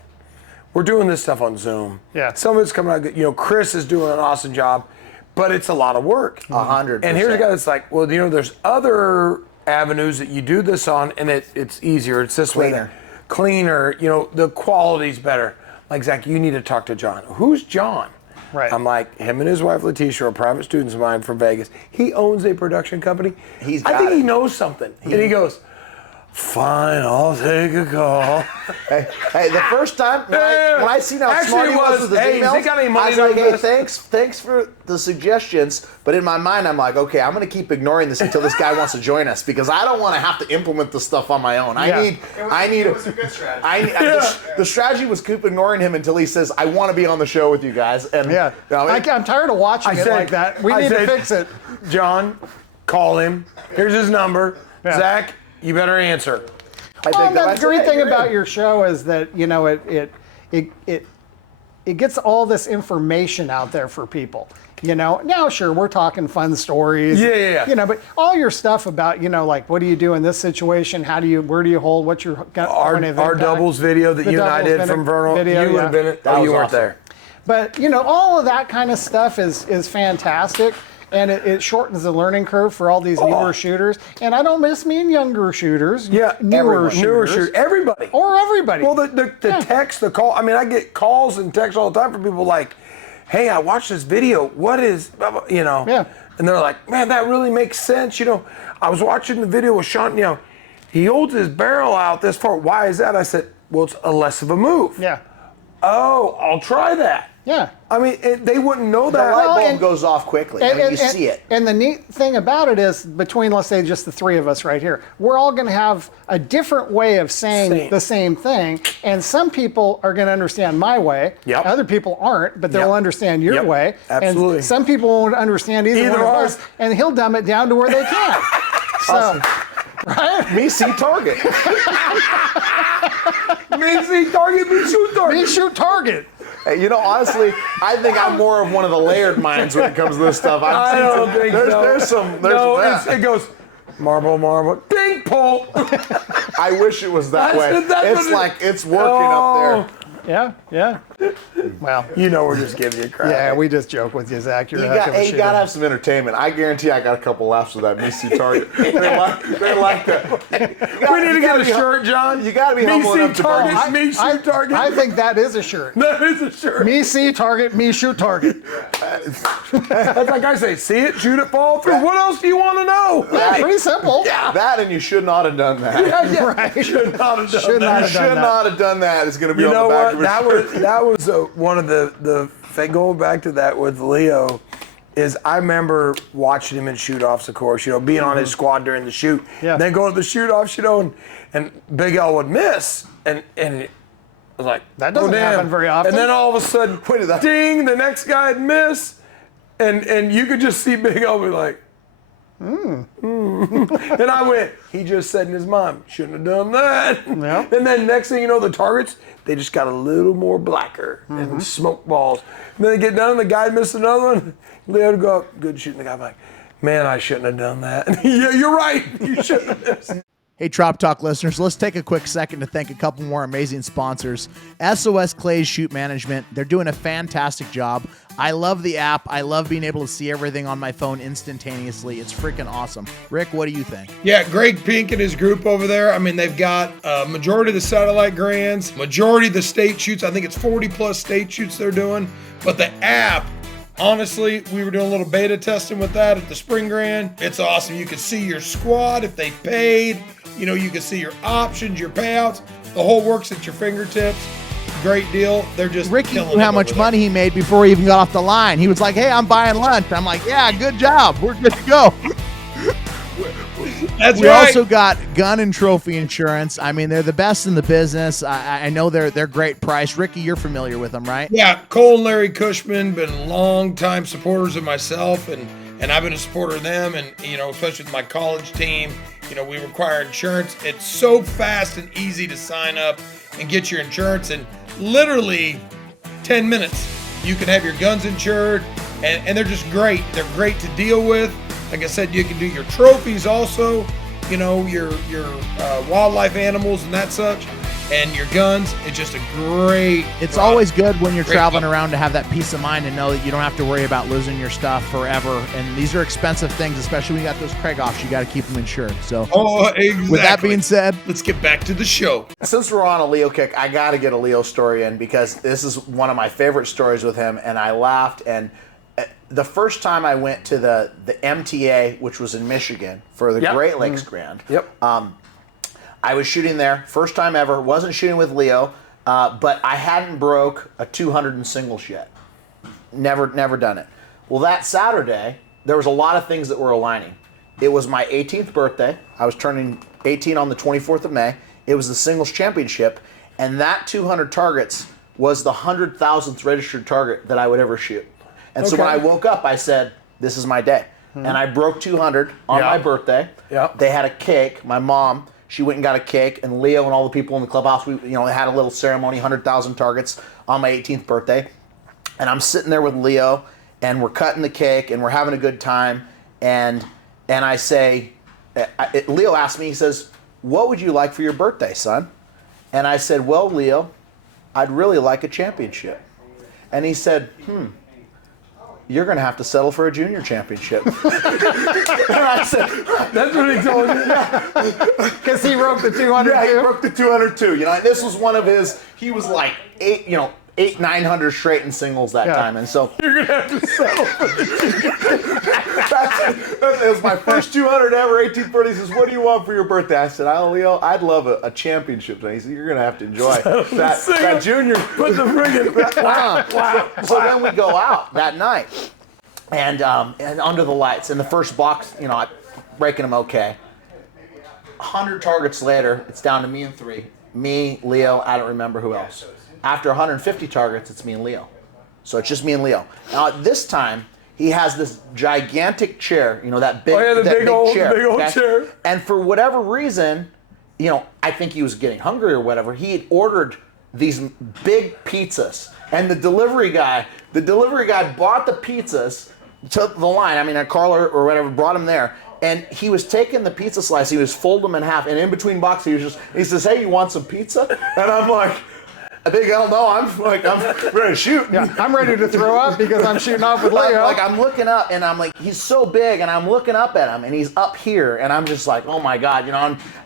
We're doing this stuff on Zoom. Yeah. Some of it's coming out good. You know, Chris is doing an awesome job, but it's a lot of work. 100%. And here's a guy that's like, well, you know, there's other avenues that you do this on, and it's easier. It's this way. Cleaner. You know, the quality's better. Like, Zach, you need to talk to John. Who's John? Right. I'm like, him and his wife, Letitia, are private students of mine from Vegas. He owns a production company. I think he knows something. And he goes, fine, I'll take a call. Hey, the first time when I seen how smart he was with his emails, has he got any money I was like, to hey, thanks for the suggestions. But in my mind, I'm like, okay, I'm going to keep ignoring this until this guy wants to join us because I don't want to have to implement the stuff on my own. It was a good strategy. The strategy was keep ignoring him until he says, I want to be on the show with you guys. And I'm tired of watching it like that. We need to fix it. John, call him. Here's his number. Yeah. Zach, you better answer. Well, the great thing about your show is that, you know, it gets all this information out there for people. You know, now sure we're talking fun stories. Yeah. You know, but all your stuff about, you know, like what do you do in this situation? Where do you hold? What's your our doubles video that you and I did from Vernal? You would have been it. Oh, you weren't there. But you know, all of that kind of stuff is fantastic. And it shortens the learning curve for all these newer shooters. And I don't just mean younger shooters. Yeah, newer shooters. Everybody. Or everybody. Well, the text, the call. I mean, I get calls and texts all the time from people like, hey, I watched this video. What is, you know? Yeah. And they're like, man, that really makes sense. You know, I was watching the video with Sean, you know, he holds his barrel out this far. Why is that? I said, well, it's a less of a move. Yeah. Oh, I'll try that. Yeah. I mean, they wouldn't know The that. light bulb goes off quickly. You see it. And the neat thing about it is, between, let's say, just the three of us right here, we're all going to have a different way of saying the same thing. And some people are going to understand my way. Yep. Other people aren't, but they'll understand your way. Absolutely. And some people won't understand either one of ours. us, and he'll dumb it down to where they can. So, Me see target. Me see target, me shoot target. me shoot target. Hey, you know, honestly, I think I'm more of one of the layered minds when it comes to this stuff. I don't think so. There's some. It goes marble, ding, pole. I wish it was that way. It's like it's working up there. Yeah. Well, You know we're just giving you crap. yeah, we just joke with you, Zach. You're You a heck of a got shooter. to have some entertainment. I guarantee I got a couple laughs with that BC target. They like that. We need to get a shirt, John. You got to be Me humble see enough to target, promise. me shoot target. I think that is a shirt. that is a shirt. Me see target, me shoot target. That's like I say, see it, shoot it, fall through. What else do you want to know? Yeah, pretty simple. That and you should not have done that. Yeah. Right. Should not have done Should that. not You have should done that. not have done that. It's going to be You on know the back what? of his shirt. That was one of the going back to that with Leo. Is I remember watching him in shoot-offs, of course, being on his squad during the shoot. Yeah. Then going to the shoot-offs, and Big L would miss, and it was like, That doesn't damn. happen very often. And then all of a sudden, ding, the next guy'd miss, and you could just see Big L be like, And I went, he just said in his mind, shouldn't have done that. Yeah. And then next thing you know, the targets, they just got a little more blacker and smoke balls. And then they get done, the guy missed another one. Leo would go up, good shooting. The guy like, man, I shouldn't have done that. Yeah, you're right. You shouldn't have missed. Hey, Trop Talk listeners, let's take a quick second to thank a couple more amazing sponsors. SOS Clays Shoot Management. They're doing a fantastic job. I love the app. I love being able to see everything on my phone instantaneously. It's freaking awesome. Rick, what do you think? Yeah, Greg Pink and his group over there. I mean, they've got majority of the satellite grands, majority of the state shoots. I think it's 40 plus state shoots they're doing. But the app, honestly, we were doing a little beta testing with that at the Spring Grand. It's awesome. You can see your squad if they paid. You can see your options, your payouts. The whole works at your fingertips. Great deal. They're just Ricky killing knew how it much over there. money he made before he even got off the line. He was like, hey, I'm buying lunch. I'm like, yeah, good job. We're good to go. That's We right. also got gun and trophy insurance. I mean, they're the best in the business. I know they're great price. Ricky, you're familiar with them, right? Yeah, Cole and Larry Cushman been long-time supporters of myself, and I've been a supporter of them, and especially with my college team. We require insurance. It's so fast and easy to sign up and get your insurance in literally 10 minutes. You can have your guns insured, and they're just great. They're great to deal with. Like I said, you can do your trophies also, your wildlife animals and that such, and your guns. It's just a great It's product. always good when you're Great traveling product. around to have that peace of mind and know that you don't have to worry about losing your stuff forever. And these are expensive things, especially when you got those Craig offs. You got to keep them insured. So, Oh, exactly. with that being said, let's get back to the show. Since we're on a Leo kick, I got to get a Leo story in because this is one of my favorite stories with him, and I laughed. And the first time I went to the MTA, which was in Michigan, for the Great Lakes Grand, I was shooting there, first time ever, wasn't shooting with Leo, but I hadn't broke a 200 in singles yet. Never done it. Well, that Saturday, there was a lot of things that were aligning. It was my 18th birthday. I was turning 18 on the 24th of May. It was the singles championship, and that 200 targets was the 100,000th registered target that I would ever shoot. And so when I woke up, I said, this is my day. And I broke 200 on my birthday. They had a cake. My mom, she went and got a cake, and Leo and all the people in the clubhouse, we had a little ceremony, 100,000 targets on my 18th birthday. And I'm sitting there with Leo, and we're cutting the cake, and we're having a good time. And I say, Leo asked me, he says, what would you like for your birthday, son? And I said, well, Leo, I'd really like a championship. And he said, you're going to have to settle for a junior championship. And I said, That's what he told you. Because he broke the 200. yeah, he broke the 202. And this was one of his, he was like 900 straight in singles that time. And so You're going to have to settle. it was my first 200 ever, 18th birthday. He says, what do you want for your birthday? I said, Leo, I'd love a championship. And he said, you're going to have to enjoy that junior. Put the friggin' So then we go out that night, and under the lights, in the first box, I'm breaking them okay. 100 targets later, it's down to me and 3. Me, Leo, I don't remember who else. After 150 targets, it's me and Leo. So it's just me and Leo. Now, at this time, he has this gigantic chair, that big, the that big old okay? chair. And for whatever reason, I think he was getting hungry or whatever. He had ordered these big pizzas, and the delivery guy bought the pizzas to the line. I mean, a Carl or whatever brought them there, and he was taking the pizza slice. He was folding them in half, and in between boxes, he says, "Hey, you want some pizza?" And I'm like, "Big hell no!" I'm ready to shoot. Yeah, I'm ready to throw up because I'm shooting off with Leo. I'm looking up, and I'm like, he's so big, and I'm looking up at him, and he's up here, and I'm just like, oh my god,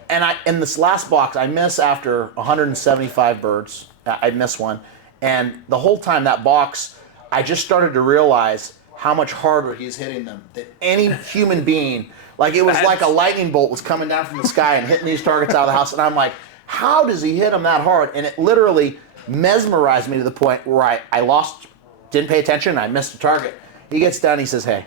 And in this last box, I miss after 175 birds. I miss one, and the whole time that box, I just started to realize how much harder he's hitting them than any human being. Like it was like a lightning bolt was coming down from the sky and hitting these targets out of the house, and I'm like, how does he hit them that hard? And it literally mesmerized me to the point where I lost, didn't pay attention, and I missed a target. He gets done, he says, "Hey,"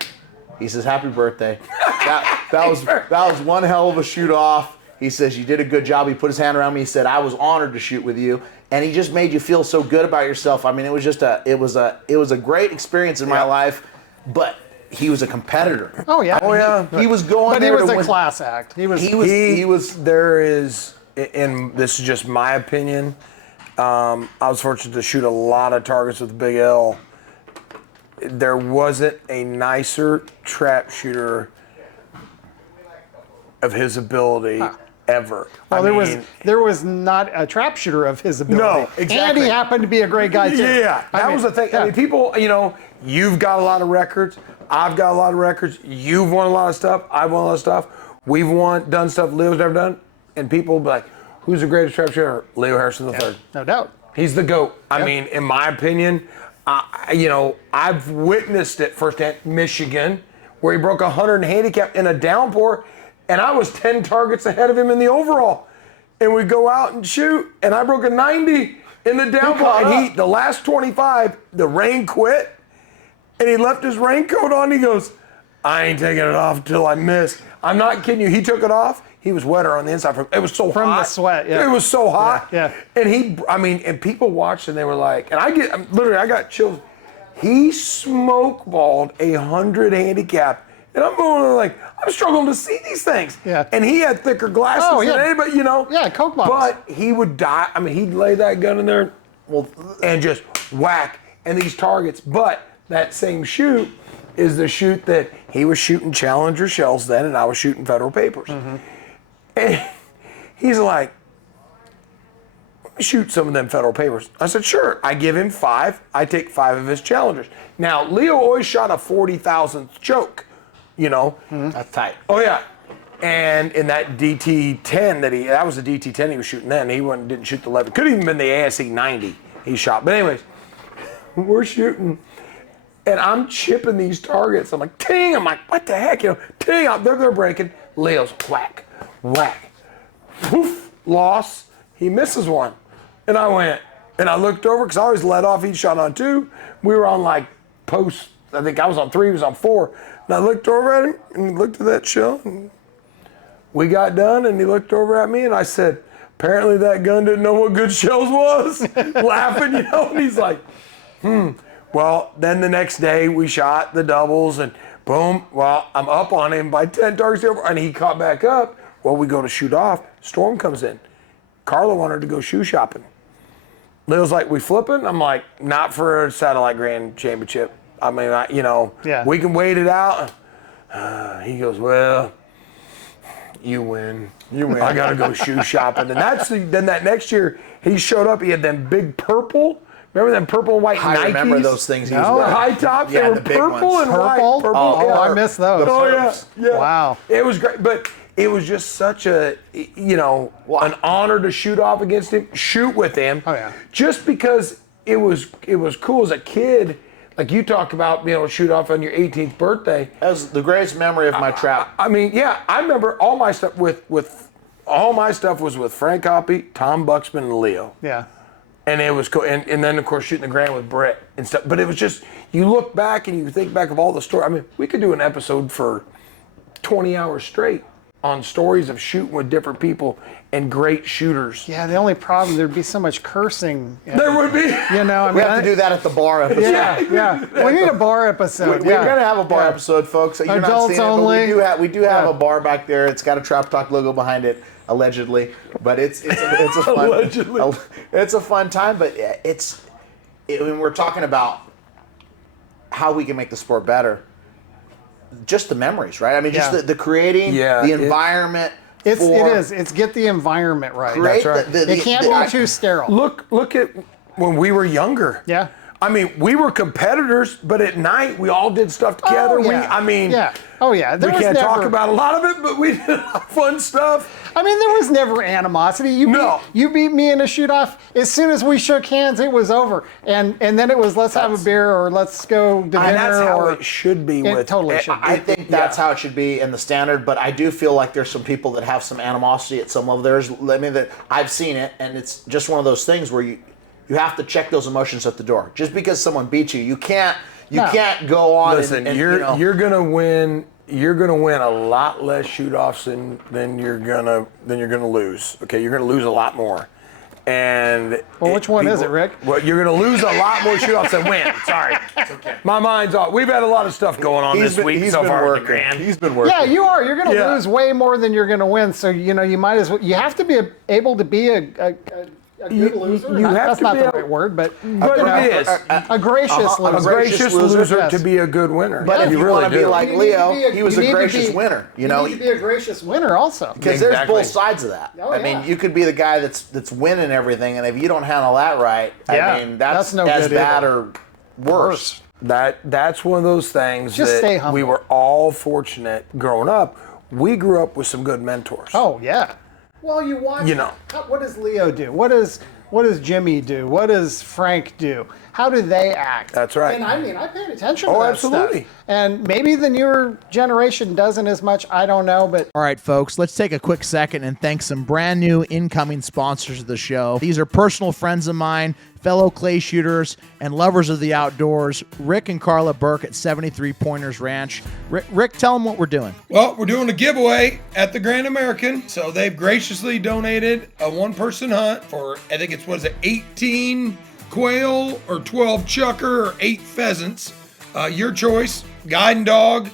he says, "Happy birthday." That was one hell of a shoot off. He says, "You did a good job." He put his hand around me. He said, "I was honored to shoot with you," and he just made you feel so good about yourself. I mean, it was just it was a great experience in my life. But he was a competitor. Oh yeah. He was going. But there he was to a win. class act. He was. There is, and this is just my opinion. I was fortunate to shoot a lot of targets with Big L. There wasn't a nicer trap shooter of his ability ever. Well, there was not a trap shooter of his ability. No, exactly. And he happened to be a great guy too. Yeah, that was the thing. Yeah. I mean, people, you've got a lot of records. I've got a lot of records. You've won a lot of stuff. I've won a lot of stuff. We've done stuff Leo's never done. And people will be like, who's the greatest trap shooter? Leo Harrison III. No doubt. He's the GOAT. I mean, in my opinion, I've witnessed it firsthand. Michigan, where he broke 100 handicap in a downpour, and I was 10 targets ahead of him in the overall. And we go out and shoot, and I broke a 90 in the downpour. And the last 25, the rain quit, and he left his raincoat on. He goes, "I ain't taking it off until I miss." I'm not kidding you. He took it off. He was wetter on the inside. It was so hot. From the sweat, yeah. It was so hot. Yeah. And people watched and they were like, and I got chills. He smoke balled 100 handicap. And I'm going like, I'm struggling to see these things. Yeah. And he had thicker glasses than anybody, Yeah, Coke bottles. But he would die. I mean, he'd lay that gun in there and just whack. And these targets. But that same shoot is the shoot that he was shooting Challenger shells then, and I was shooting Federal Papers. Mm-hmm. And he's like, "Let me shoot some of them Federal Papers." I said, "Sure." I give him 5. I take 5 of his Challengers. Now, Leo always shot a 40,000th choke, That's tight. Oh, yeah. And in that DT-10 that was the DT-10 he was shooting then. He didn't shoot the 11. Could have even been the ASE 90 he shot. But anyways, we're shooting, and I'm chipping these targets. I'm like, ting! I'm like, what the heck? Ting! They're breaking. Leo's whack. Whack. Woof. Loss. He misses one. And I went, and I looked over, because I always let off each shot on 2. We were on like post, I think I was on 3, he was on 4. And I looked over at him, and he looked at that shell. And we got done, and he looked over at me, and I said, "Apparently that gun didn't know what good shells was." Laughing, and he's like, Well, then the next day we shot the doubles, and boom, well, I'm up on him by 10 targets over, and he caught back up. Well, we go to shoot off. Storm comes in. Carla wanted to go shoe shopping. Leo's like, "We flipping?" I'm like, "Not for a satellite grand championship. I mean, we can wait it out." He goes, "Well, you win. I got to go shoe shopping." And then that next year, he showed up. He had them big purple. Remember them purple and white Nikes? I remember those things. He was wearing. High tops. Yeah, they were the big purple ones. and white. Purple? Oh, I missed those. Oh, yeah. Wow. It was great. But it was just such an honor to shoot off against him, shoot with him. Oh, yeah. Just because it was cool as a kid. Like you talk about being able to shoot off on your 18th birthday. That was the greatest memory of my trap. I mean, yeah, I remember all my stuff was with Frank Hoppy, Tom Buxman, and Leo. Yeah. And it was cool. And then, of course, shooting the Grand with Brett and stuff. But it was just, you look back and you think back of all the stories. I mean, we could do an episode for 20 hours straight on stories of shooting with different people and great shooters. Yeah, the only problem, there'd be so much cursing. There would be. You know, I mean, We have to do that at the bar episode. Yeah. We need a bar episode. We're gonna have a bar episode, folks. You're not Adults seeing it, but only. we do have a bar back there. It's got a Trap Talk logo behind it, allegedly. But it's a fun Allegedly. It's a fun time. But when we're talking about how we can make the sport better, just the memories, right? I mean, just the creating, the environment. It is. It's get the environment right. That's right. It can't be too sterile. Look at when we were younger. Yeah. I mean, we were competitors, but at night we all did stuff together. Oh, yeah. Oh, yeah. We can't talk about a lot of it, but we did a lot of fun stuff. I mean, there was never animosity. You beat me in a shoot-off. As soon as we shook hands, it was over. And then it was, let's have a beer or let's go to dinner. And that's how it should be. It totally should be. I think that's how it should be in the standard, but I do feel like there's some people that have some animosity at some level. That I've seen it, and it's just one of those things where you have to check those emotions at the door. Just because someone beats you, you can't go on. Listen, you're gonna win. You're gonna win a lot less shoot-offs than you're gonna lose. Okay, you're gonna lose a lot more. And which one is it, Rick? Well, you're gonna lose a lot more shoot-offs than win. Sorry, it's okay. My mind's off. We've had a lot of stuff going on this week so far. He's been working. Yeah, you are. You're gonna lose way more than you're gonna win. So you might as well. You have to be able to be a good loser. That's not the right word, but it is a gracious loser. A gracious loser to be a good winner. But if you really want to be like Leo, he was a gracious winner. You need to be a gracious winner also. Because there's both sides of that. Oh, I mean, you could be the guy that's winning everything, and if you don't handle that right, I mean, that's no as good bad either. or worse. That's one of those things Just stay that humble. we were all fortunate growing up. We grew up with some good mentors. Oh yeah. Well, you watch. What does Leo do? What does Jimmy do? What does Frank do? How do they act? That's right. And I mean, I paid attention to that absolutely. stuff. And maybe the newer generation doesn't as much. I don't know, but All right, folks, let's take a quick second and thank some brand new incoming sponsors of the show. These are personal friends of mine, fellow clay shooters, and lovers of the outdoors, Rick and Carla Burke at 73 Pointers Ranch. Rick, tell them what we're doing. Well, we're doing a giveaway at the Grand American. So they've graciously donated a one-person hunt for, I think it's, 18 quail or 12 chucker or 8 pheasants. Your choice, guide and dog.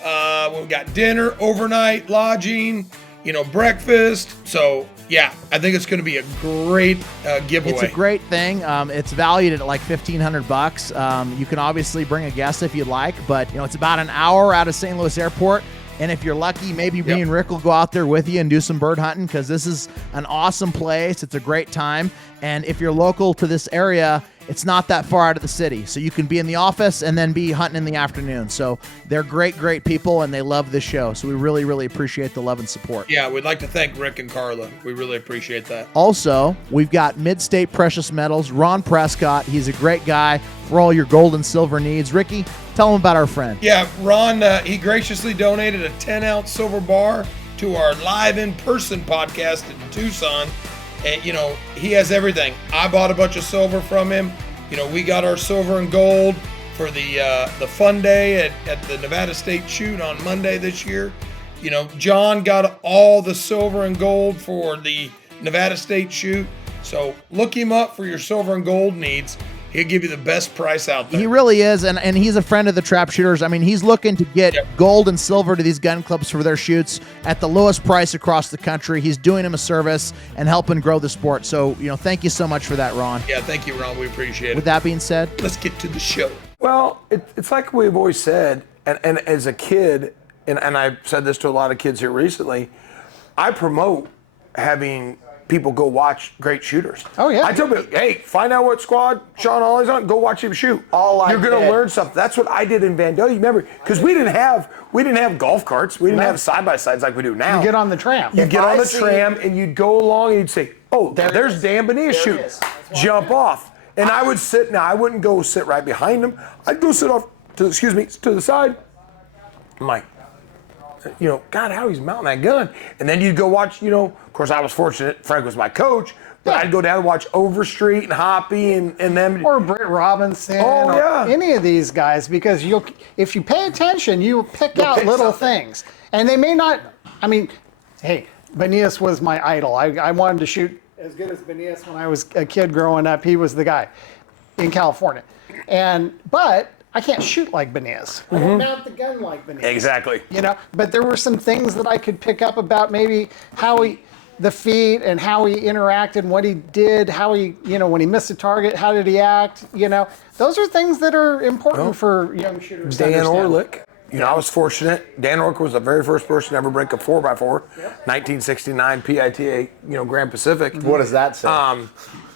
We've got dinner, overnight, lodging, breakfast. So yeah, I think it's going to be a great giveaway. It's a great thing. It's valued at like $1,500. You can obviously bring a guest if you'd like, but it's about an hour out of St. Louis Airport. And if you're lucky, maybe me and Rick will go out there with you and do some bird hunting, because this is an awesome place. It's a great time. And if you're local to this area, it's not that far out of the city. So you can be in the office and then be hunting in the afternoon. So they're great, great people, and they love this show. So we really, really appreciate the love and support. Yeah, we'd like to thank Rick and Carla. We really appreciate that. Also, we've got Mid-State Precious Metals, Ron Prescott. He's a great guy for all your gold and silver needs. Ricky, tell them about our friend. Yeah, Ron, he graciously donated a 10-ounce silver bar to our live in-person podcast in Tucson. And, he has everything. I bought a bunch of silver from him. We got our silver and gold for the fun day at the Nevada State Shoot on Monday this year. John got all the silver and gold for the Nevada State Shoot. So look him up for your silver and gold needs. He'll give you the best price out there. He really is, and he's a friend of the Trap Shooters. I mean, he's looking to get gold and silver to these gun clubs for their shoots at the lowest price across the country. He's doing them a service and helping grow the sport. So, thank you so much for that, Ron. Yeah, thank you, Ron. We appreciate it. With that being said, let's get to the show. Well, it's like we've always said, and as a kid, and I've said this to a lot of kids here recently, I promote having people go watch great shooters. Oh, yeah. I tell people, hey, find out what squad Sean Hawley's on, go watch him shoot. You're going to learn something. That's what I did in Vandalia. Remember, because we didn't have golf carts. We didn't have side-by-sides like we do now. You get on the tram. You get on the tram and you'd go along and you'd say, oh, there's Dan Bonilla shooting. Jump off. And I would sit, now I wouldn't go sit right behind him. I'd go sit off to the side. I'm like, God, how he's mounting that gun. And then you'd go watch, of course I was fortunate, Frank was my coach, but I'd go down and watch Overstreet and Hoppy and them. Or Britt Robinson or any of these guys, because if you pay attention, you'll pick out little things. And they may not, Hey, Benias was my idol. I wanted to shoot as good as Benias when I was a kid growing up. He was the guy in California. But I can't shoot like Benias. I don't mount the gun like Benias. Exactly. You know, but there were some things that I could pick up about maybe how the feet and how he interacted and what he did, how he, when he missed a target, how did he act, Those are things that are important for young shooters to Dan understand. Orlick. I was fortunate. Dan Orlick was the very first person to ever break a 4x4, 1969 PITA, Grand Pacific. What does that say?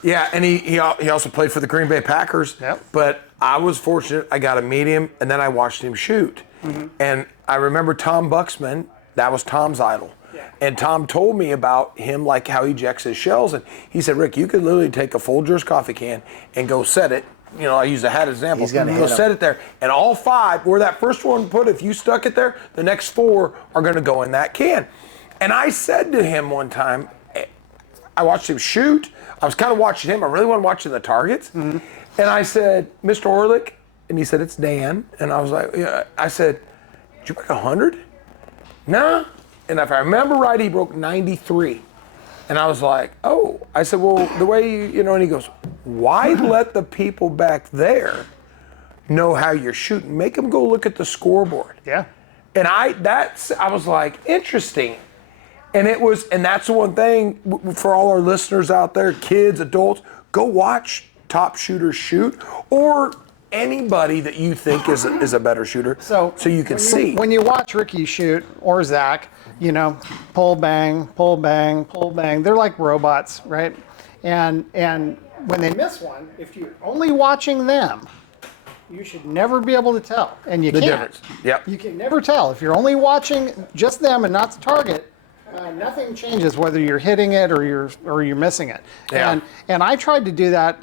Yeah, and he also played for the Green Bay Packers. Yep. But I was fortunate. I got to meet him, and then I watched him shoot. And I remember Tom Buxman. That was Tom's idol. Yeah. And Tom told me about him, like how he ejects his shells. And he said, Rick, you could literally take a Folgers coffee can and go set it. I use the hat example. He's gonna go hit 'em. set it there. And all 5, where that first one put, if you stuck it there, the next 4 are going to go in that can. And I said to him one time, I watched him shoot. I was kind of watching him. I really wasn't watching the targets. And I said, Mr. Orlick, and he said, it's Dan. And I was like, yeah. I said, did you break 100? Nah. And if I remember right, he broke 93. And I was like, oh. I said, well, the way and he goes, why let the people back there know how you're shooting? Make them go look at the scoreboard. Yeah. And I was like, interesting. And that's the one thing for all our listeners out there, kids, adults, go watch top shooters shoot, or anybody that you think is a better shooter, so you can see. When you watch Ricky shoot, or Zach, pull, bang, pull, bang, pull, bang. They're like robots, right? And when they miss one, if you're only watching them, you should never be able to tell. And you can't. Difference. Yep. You can never tell. If you're only watching just them and not the target, nothing changes whether you're hitting it or you're missing it. Yeah. And I tried to do that,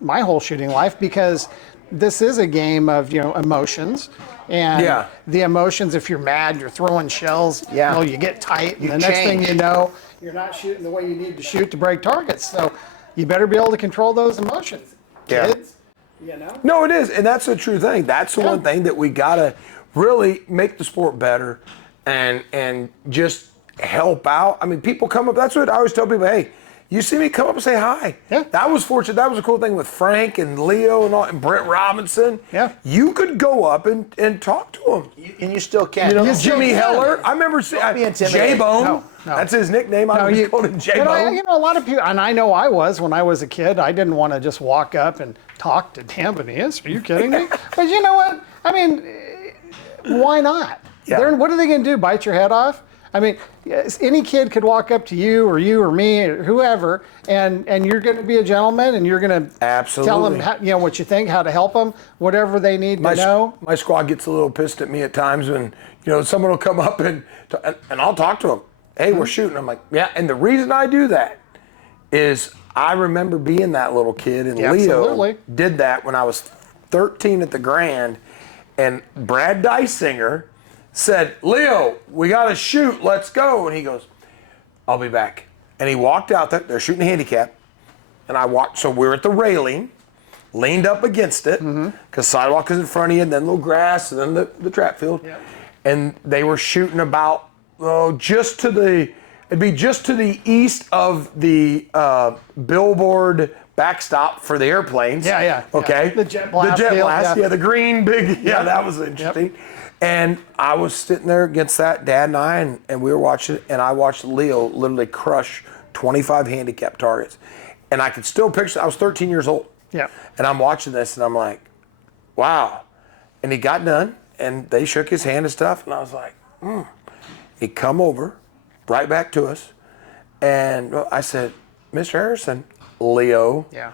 my whole shooting life, because this is a game of, emotions. And the emotions, if you're mad, you're throwing shells, you get tight. And the next thing you know, you're not shooting the way you need to shoot to break targets. So you better be able to control those emotions, kids. No, it is. And that's the true thing. That's the one thing that we got to really make the sport better and just help out. I mean, people come up. That's what I always tell people. Hey, you see me, come up and say hi. Yeah. That was fortunate. That was a cool thing with Frank and Leo and Brent Robinson. Yeah. You could go up and talk to them. And you still can. Jimmy Heller. I remember seeing J-Bone. No. That's his nickname. I was called him J-Bone. A lot of people, and I know I was when I was a kid, I didn't want to just walk up and talk to Dan Benias. Are you kidding me? But you know what? I mean, why not? Yeah. What are they going to do, bite your head off? I mean, any kid could walk up to you or me or whoever, and you're going to be a gentleman, and you're going to tell them what you think, how to help them, whatever they need to know. My squad gets a little pissed at me at times when someone will come up and I'll talk to them. Hey, we're shooting. I'm like, yeah. And the reason I do that is I remember being that little kid, and Leo did that when I was 13 at the Grand, and Brad Dysinger said, Leo, we got to shoot. Let's go. And he goes, I'll be back. And he walked out there. They're shooting handicap. And I watched. So we were at the railing, leaned up against it, because sidewalk is in front of you, and then little grass, and then the trap field. Yep. And they were shooting about just to the east of the billboard backstop for the airplanes. Yeah. Okay. The jet blast. Yeah, the green big. Yeah, that was interesting. Yep. And I was sitting there against that, Dad and I, and we were watching it, and I watched Leo literally crush 25 handicap targets. And I could still picture, I was 13 years old. Yeah. And I'm watching this, and I'm like, wow. And he got done, and they shook his hand and stuff, and I was like, He come over, right back to us, and I said, Mr. Harrison, Leo. Yeah.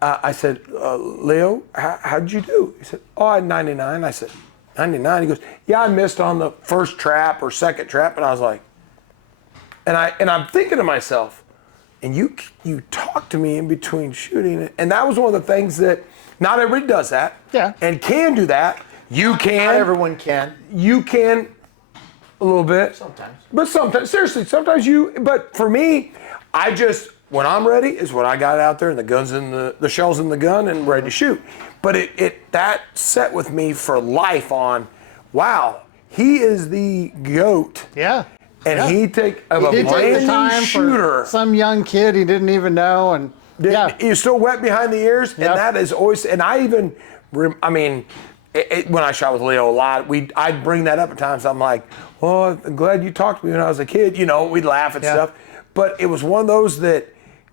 I said, Leo, how'd you do? He said, I had 99. I said, 99? He goes, yeah, I missed on the first trap or second trap. And I was like, and I'm thinking to myself, and you talk to me in between shooting. And that was one of the things that not everybody does that. Yeah. And can do that. You can. Not everyone can. You can a little bit. Sometimes. But sometimes, seriously, but for me, when I'm ready is when I got out there and the guns in the shells in the gun and ready to shoot. But that set with me for life on, wow, he is the GOAT. Yeah. And he take a He did take the brand time new shooter. for some young kid he didn't even know, and You're still wet behind the ears, Yep. and that is always. And I even, when I shot with Leo a lot, I'd bring that up at times. I'm like, well, I'm glad you talked to me when I was a kid. You know, we'd laugh at stuff, but it was one of those that,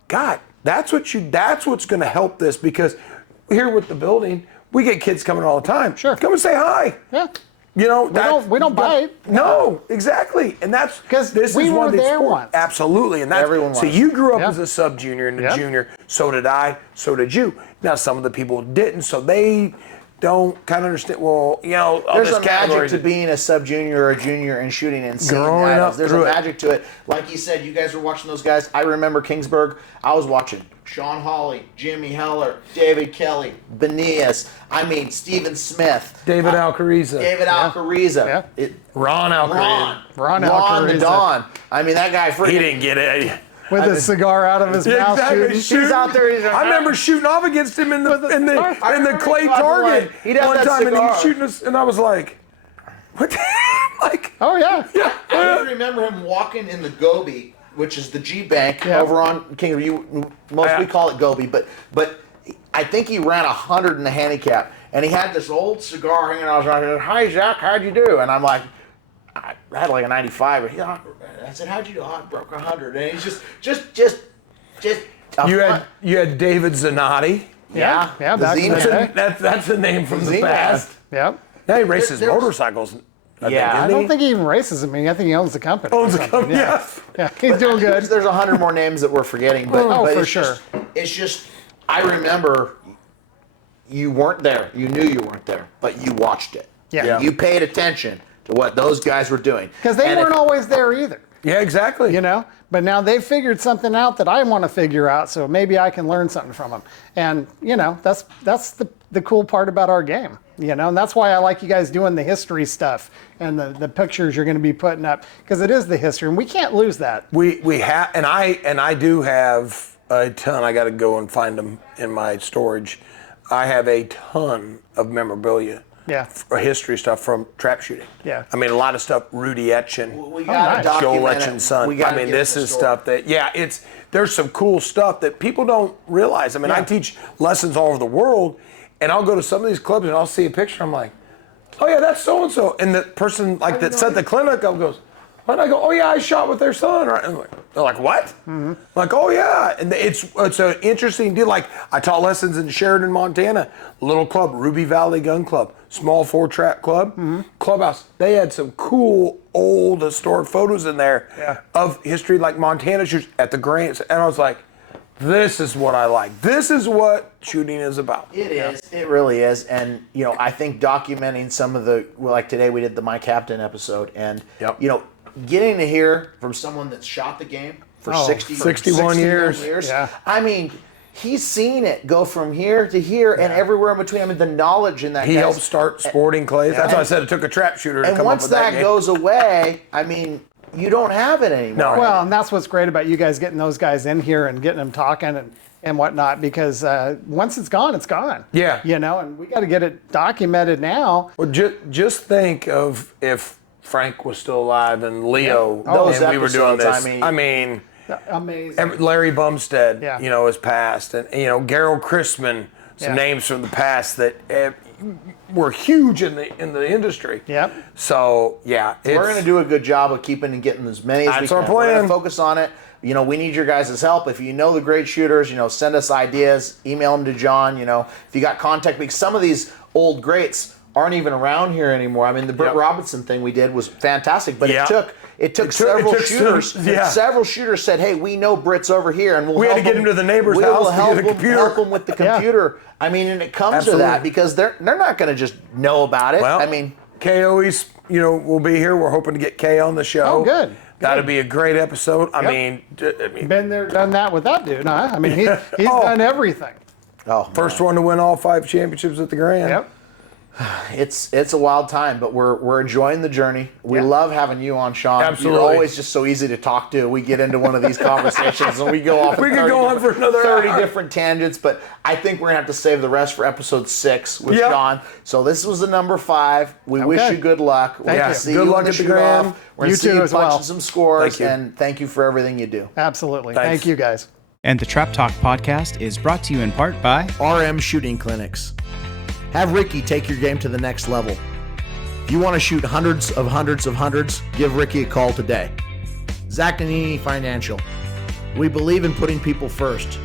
God, that's what's going to help this, because here with the building, we get kids coming all the time. Sure. Come and say hi. Yeah. You know, We don't bite. No, exactly, and that's 'Cause this we is one were of these there sports. once. Absolutely, and that's Everyone so was. you grew up Yeah. as a sub junior and a Yeah. junior. So did I. So did you. Now some of the people didn't, so they don't kind of understand. Well, you know, There's a magic to being a sub junior or a junior and shooting and seeing Growing that. up There's a through it. magic to it. Like you said, you guys were watching those guys. I remember Kingsburg. I was watching Sean Hawley, Jimmy Heller, David Kelly, Benias. I mean, Stephen Smith, David Alcariza, David Alcariza, Yeah. Ron Alcariza. Ron the Alcariza. Don. I mean, that guy. He didn't get it. with a cigar out of his mouth. Exactly. Shooting. He's out there. He's I remember shooting off against him in the clay talking target like, he does one that time, and he was cigar. shooting us, and I was like, "What?" Like, Oh yeah. I remember him walking in the Gobi, which is the G Bank Yeah. over on King. We call it Gobi, but I think he ran 100 in the handicap, and he had this old cigar hanging out. I was like, "Hi Zach, how'd you do?" And I'm like, "I had like a 95." I said, "How'd you do?" "Oh, I broke 100." And he's just. you had David Zanotti. Yeah. Back in the Zena. day. That's the name from the Zena. past. Yeah. Now he races There was- motorcycles. Yeah. I don't think he even races. I mean, I think he owns the company. Owns or a something. company. Yeah. Yeah, he's doing good. There's 100 more names that we're forgetting, but, Oh, but for it's sure. It's just I remember you weren't there. You knew you weren't there, but you watched it. Yeah. You paid attention to what those guys were doing. Because they And weren't if- always there either. Yeah, exactly. You know, but now they've figured something out that I want to figure out, so maybe I can learn something from them. And you know, that's the cool part about our game. You know, and that's why I like you guys doing the history stuff and the pictures you're going to be putting up, because it is the history, and we can't lose that. We have, and I do have a ton. I got to go and find them in my storage. I have a ton of memorabilia. Yeah. History stuff from trap shooting. Yeah. I mean, a lot of stuff. Rudy Etchen, we gotta nice. Joel document Etchen's it. son. We gotta I mean, get this the is story. stuff that there's some cool stuff that people don't realize. I mean, I teach lessons all over the world, and I'll go to some of these clubs and I'll see a picture. I'm like, oh yeah, that's so and so, and the person like that set the clinic up goes, and I go, oh yeah, I shot with their son. Right? And they're like, what? Mm-hmm. Like, oh yeah, and it's an interesting deal. Like I taught lessons in Sheridan, Montana, little club, Ruby Valley Gun Club, small 4-trap club, clubhouse. They had some cool old historic photos in there of history, like Montana shoots at the Grants, and I was like, this is what I like. This is what shooting is about. It is. It really is. And, you know, I think documenting some of like today we did the My Captain episode, and, Yep. you know, getting to hear from someone that's shot the game for 61 years. Yeah. I mean, he's seen it go from here to here and everywhere in between. I mean, the knowledge in that He guy's- helped start Sporting Clays. That's why I said it took a trap shooter to And come up once with that that game. goes away, I mean, you don't have it anymore. No. Well, and that's what's great about you guys getting those guys in here and getting them talking and whatnot, because once it's gone, it's gone. Yeah. You know, and we got to get it documented now. Well, just think of if Frank was still alive and Leo, Those and we were doing episodes, this. I mean, Amazing. Larry Bumstead, Yeah. you know, is passed, and you know, Gerald Christman, some Yeah. names from the past that were huge in the industry. Yep. So yeah, we're going to do a good job of keeping and getting as many as we That's can. our We're going plan. to focus on it. You know, we need your guys' help. If you know the great shooters, you know, send us ideas, email them to John. You know, if you got contact, because some of these old greats aren't even around here anymore. I mean, the Britt Robinson thing we did was fantastic, but it took several shooters. Several shooters said, "Hey, we know Britt's over here, and We had to get him to the neighbor's house to get a computer." Help them with the computer." I mean, and it comes to that because they're not going to just know about it. Well, I mean, KOE's, you know, will be here. We're hoping to get Kay on the show. Oh, good. That'd be a great episode. I mean, Been there, done that with that dude, huh? I mean, he's done everything. oh, first one to win all 5 championships at the Grand. Yep. It's a wild time, but we're enjoying the journey. We love having you on, Sean. Absolutely. You're always just so easy to talk to. We get into one of these conversations and we go off. We could go on for another 30 hour. different tangents, but I think we're gonna have to save the rest for episode 6 with Sean. So this was the number 5. We wish you good luck. We're gonna see Good you luck in the at the shoot-off. Grand. We're gonna You see too you as punching well. some scores, Thank you. and thank you for everything you do. Absolutely. Thanks. Thank you, guys. And the Trap Talk podcast is brought to you in part by RM Shooting Clinics. Have Ricky take your game to the next level. If you want to shoot hundreds, give Ricky a call today. Zach Nannini Financial. We believe in putting people first.